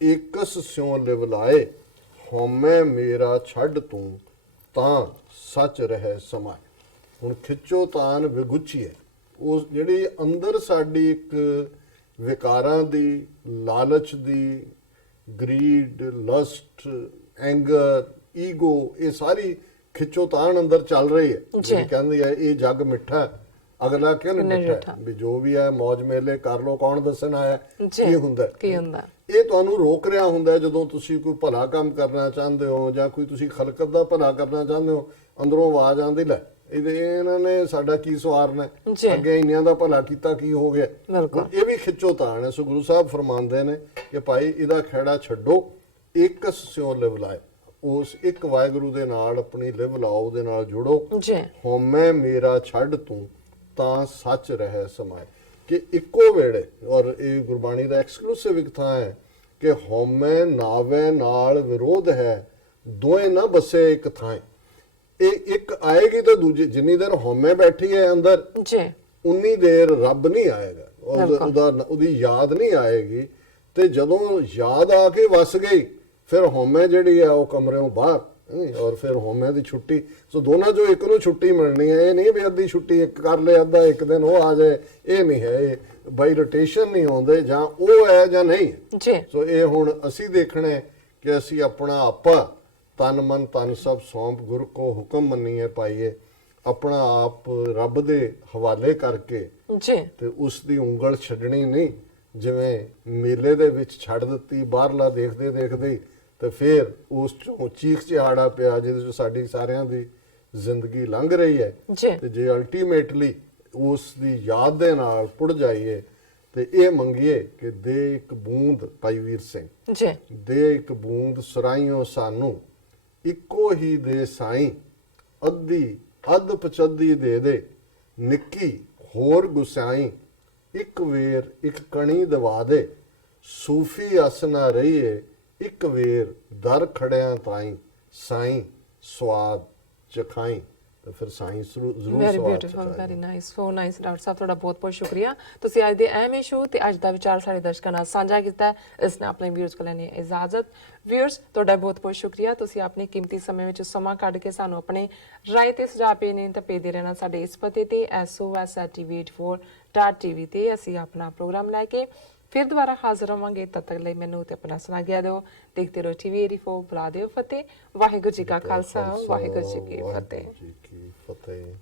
ਏਕਸ ਸਿਉ ਲਿਵ ਲਾਏ, ਹਉਮੈ ਮੇਰਾ ਛੱਡ ਤੂੰ ਤਾਂ ਸੱਚ ਰਹਿ ਸਮਾਏ। ਹੁਣ ਖਿੱਚੋ ਤਾਣ ਵਿਗੁਚੀਐ, ਉਹ ਜਿਹੜੀ ਅੰਦਰ ਸਾਡੀ ਇੱਕ ਵਿਕਾਰਾਂ ਦੀ, ਲਾਲਚ ਦੀ, ਗਰੀਡ, ਲਸਟ, ਐਂਗਰ, ਈਗੋ, ਇਹ ਸਾਰੀ ਖਿੱਚੋਤਾਣ ਅੰਦਰ ਚੱਲ ਰਹੀ ਹੈ। ਜਿਹੜੀ ਕਹਿੰਦੀ ਹੈ ਇਹ ਜੱਗ ਮਿੱਠਾ, ਅਗਲਾ ਕਿਉਂ ਨਹੀਂ ਮਿੱਠਾ, ਵੀ ਜੋ ਵੀ ਹੈ ਮौज ਮੇਲੇ ਕਰ ਲੋ, ਕੌਣ ਦੱਸਣ ਆਇਆ ਕੀ ਹੁੰਦਾ। ਇਹ ਤੁਹਾਨੂੰ ਰੋਕ ਰਿਹਾ ਹੁੰਦਾ ਜਦੋਂ ਤੁਸੀਂ ਕੋਈ ਭਲਾ ਕੰਮ ਕਰਨਾ ਚਾਹੁੰਦੇ ਹੋ, ਜਾਂ ਕੋਈ ਤੁਸੀਂ ਖਲਕਤ ਦਾ ਭਲਾ ਕਰਨਾ ਚਾਹੁੰਦੇ ਹੋ, ਅੰਦਰੋਂ ਆਵਾਜ਼ ਆਉਂਦੀ, ਲੈ ਇਹਨਾਂ ਨੇ ਸਾਡਾ ਕੀ ਸਵਾਰਨਾ, ਅੱਗੇ ਇੰਨਿਆਂ ਦਾ ਭਲਾ ਕੀਤਾ, ਕੀ ਹੋ ਗਿਆ। ਇਹ ਵੀ ਖਿੱਚੋਤਾਣ ਹੈ। ਸੋ ਗੁਰੂ ਸਾਹਿਬ ਫਰਮਾਉਂਦੇ ਨੇ ਕਿ ਭਾਈ ਇਹਦਾ ਖਹਿੜਾ ਛੱਡੋ, ਇਕਸ ਸਿਉ ਲਿਵ ਲਾਏ, ਉਸ ਇੱਕ ਵਾਹਿਗੁਰੂ ਦੇ ਨਾਲ ਆਪਣੀ ਲਿਵ ਲਾਓ, ਉਹਦੇ ਨਾਲ ਜੁੜੋ। ਹਉਮੈ ਮੇਰਾ ਛੱਡ ਤੂੰ ਤਾਂ ਸੱਚ ਰਹਿ ਸਮਾਏ, ਕਿ ਇੱਕੋ ਵੇਲੇ, ਔਰ ਇਹ ਗੁਰਬਾਣੀ ਦਾ ਐਕਸਕਲੂਸਿਵ ਇੱਕ ਥਾਂ ਹੈ ਕਿ ਹਉਮੈ ਨਾਵੇ ਨਾਲ ਵਿਰੋਧ ਹੈ, ਦੋਏ ਨਾ ਬਸੇ ਇੱਕ ਥਾਂ। ਇਹ ਇੱਕ ਆਏਗੀ ਤਾਂ ਦੂਜੀ, ਜਿੰਨੀ ਦੇਰ ਹਉਮੈ ਬੈਠੀ ਹੈ ਅੰਦਰ, ਉਨੀ ਦੇਰ ਰੱਬ ਨਹੀਂ ਆਏਗਾ, ਉਹਦੀ ਯਾਦ ਨਹੀਂ ਆਏਗੀ। ਤੇ ਜਦੋਂ ਯਾਦ ਆ ਕੇ ਵਸ ਗਈ, ਫਿਰ ਹਉਮੈ ਜਿਹੜੀ ਹੈ ਉਹ ਕਮਰਿਓਂ ਬਾਹਰ, ਔਰ ਫਿਰ ਹਉਮੈ ਦੀ ਛੁੱਟੀ। ਸੋ ਦੋਨਾਂ ਚੋਂ ਇੱਕ ਨੂੰ ਛੁੱਟੀ ਮਿਲਣੀ ਹੈ। ਇਹ ਨਹੀਂ ਵੀ ਅੱਧੀ ਛੁੱਟੀ ਇੱਕ ਕਰ ਲੈ, ਅੱਧਾ ਇੱਕ ਦਿਨ ਉਹ ਆ ਜਾਏ, ਇਹ ਨਹੀਂ ਹੈ। ਇਹ ਬਾਈ ਰੋਟੇਸ਼ਨ ਨਹੀਂ ਆਉਂਦੇ, ਜਾਂ ਉਹ ਹੈ ਜਾਂ ਨਹੀਂ। ਸੋ ਇਹ ਹੁਣ ਅਸੀਂ ਦੇਖਣਾ ਕਿ ਅਸੀਂ ਆਪਣਾ ਆਪਾ ਤਨ ਮਨ ਤਨ ਸਭ ਸੌਂਪ ਗੁਰ ਕੋ ਹੁਕਮ ਮੰਨੀਏ ਪਾਈਏ, ਆਪਣਾ ਆਪ ਰੱਬ ਦੇ ਹਵਾਲੇ ਕਰਕੇ ਤੇ ਉਸ ਦੀ ਉਂਗਲ ਛੱਡਣੀ ਨਹੀਂ, ਜਿਵੇਂ ਮੇਲੇ ਦੇ ਵਿੱਚ ਛੱਡ ਦਿੱਤੀ ਬਾਹਰਲਾ ਦੇਖਦੇ ਦੇਖਦੇ, ਤੇ ਫਿਰ ਉਸ ਚੋਂ ਚੀਖ ਚਿਹਾੜਾ ਪਿਆ ਜਿਹਦੇ ਚ ਸਾਡੀ ਸਾਰਿਆਂ ਦੀ ਜ਼ਿੰਦਗੀ ਲੰਘ ਰਹੀ ਹੈ। ਤੇ ਜੇ ਅਲਟੀਮੇਟਲੀ ਉਸ ਦੀ ਯਾਦ ਦੇ ਨਾਲ ਪੁੜ ਜਾਈਏ ਤੇ ਇਹ ਮੰਗੀਏ ਕਿ ਦੇ ਇੱਕ ਬੂੰਦ, ਭਾਈ ਵੀਰ ਸਿੰਘ, ਦੇ ਇੱਕ ਬੂੰਦ ਸਰਾਈਓ ਸਾਨੂੰ, ਇੱਕੋ ਹੀ ਦੇ ਸਾਈਂ, ਅੱਧੀ ਅੱਧ ਪਚੱਦੀ ਦੇ ਦੇ, ਨਿੱਕੀ ਹੋਰ ਗੁਸਾਈ, ਇੱਕ ਵੇਰ ਇੱਕ ਕਣੀ ਦਵਾ ਦੇ, ਸੂਫੀ ਅਸ ਨਾ ਰਹੀਏ ਇੱਕ ਵੇਰ ਦਰ ਖੜਿਆਂ ਤਾਈਂ, ਸਾਈਂ ਸਵਾਦ ਚਖਾਈ। ਤਾਂ ਫਿਰ ਸਾਈਂ ਜ਼ਰੂਰ ਵੈਰੀ ਸਵਾਦ ਬਿਊਟੀਫੁਲ, ਚਖਾਈ। Very nice, so nice doctor sahib, ਤੁਹਾਡਾ ਬਹੁਤ ਬਹੁਤ ਸ਼ੁਕਰੀਆ। ਤੁਸੀਂ ਅੱਜ ਦੇ ਅਹਿਮ ਇਸ਼ੂ ਤੇ ਅੱਜ ਦਾ ਵਿਚਾਰ ਸਾਡੇ ਦਰਸ਼ਕਾਂ ਨਾਲ ਸਾਂਝਾ ਕੀਤਾ। ਇਸ ਨੇ ਆਪਣੇ ਵਿਊਅਰਸ ਕੋਲ ਲੈਣੀ ਹੈ ਇਜਾਜ਼ਤ। ਵਿਊਅਰਸ, ਤੁਹਾਡਾ ਬਹੁਤ ਬਹੁਤ ਸ਼ੁਕਰੀਆ। ਤੁਸੀਂ ਆਪਣੇ ਕੀਮਤੀ ਸਮੇਂ ਵਿੱਚ ਸਮਾਂ ਕੱਢ ਕੇ ਸਾਨੂੰ ਆਪਣੇ ਰਾਏ ਤੇ ਸੁਝਾਅ ਪੇ ਨੇ ਤਾਂ ਭੇਜਦੇ ਰਹਿਣਾ ਸਾਡੇ ਇਸ ਪਤੇ ਤੇ sos@tv84.tv ਤੇ। ਅਸੀਂ ਆਪਣਾ ਪ੍ਰੋਗਰਾਮ ਲੈ ਕੇ ਫਿਰ ਦੁਬਾਰਾ ਹਾਜ਼ਰ ਹੋਵਾਂਗੇ। ਤਦ ਤੱਕ ਲਈ ਮੈਨੂੰ ਤੇ ਆਪਣਾ ਸੁਣਾ ਗਿਆ ਦਿਓ। ਦੇਖਦੇ ਰਹੋ TV84। ਬੁਲਾ ਦਿਓ ਫਤਿਹ। ਵਾਹਿਗੁਰੂ ਜੀ ਕਾ ਖਾਲਸਾ, ਵਾਹਿਗੁਰੂ ਜੀ ਕੀ ਫਤਿਹ। ਵਾਹਿਗੁਰੂ ਜੀ ਕੀ ਫਤਿਹ।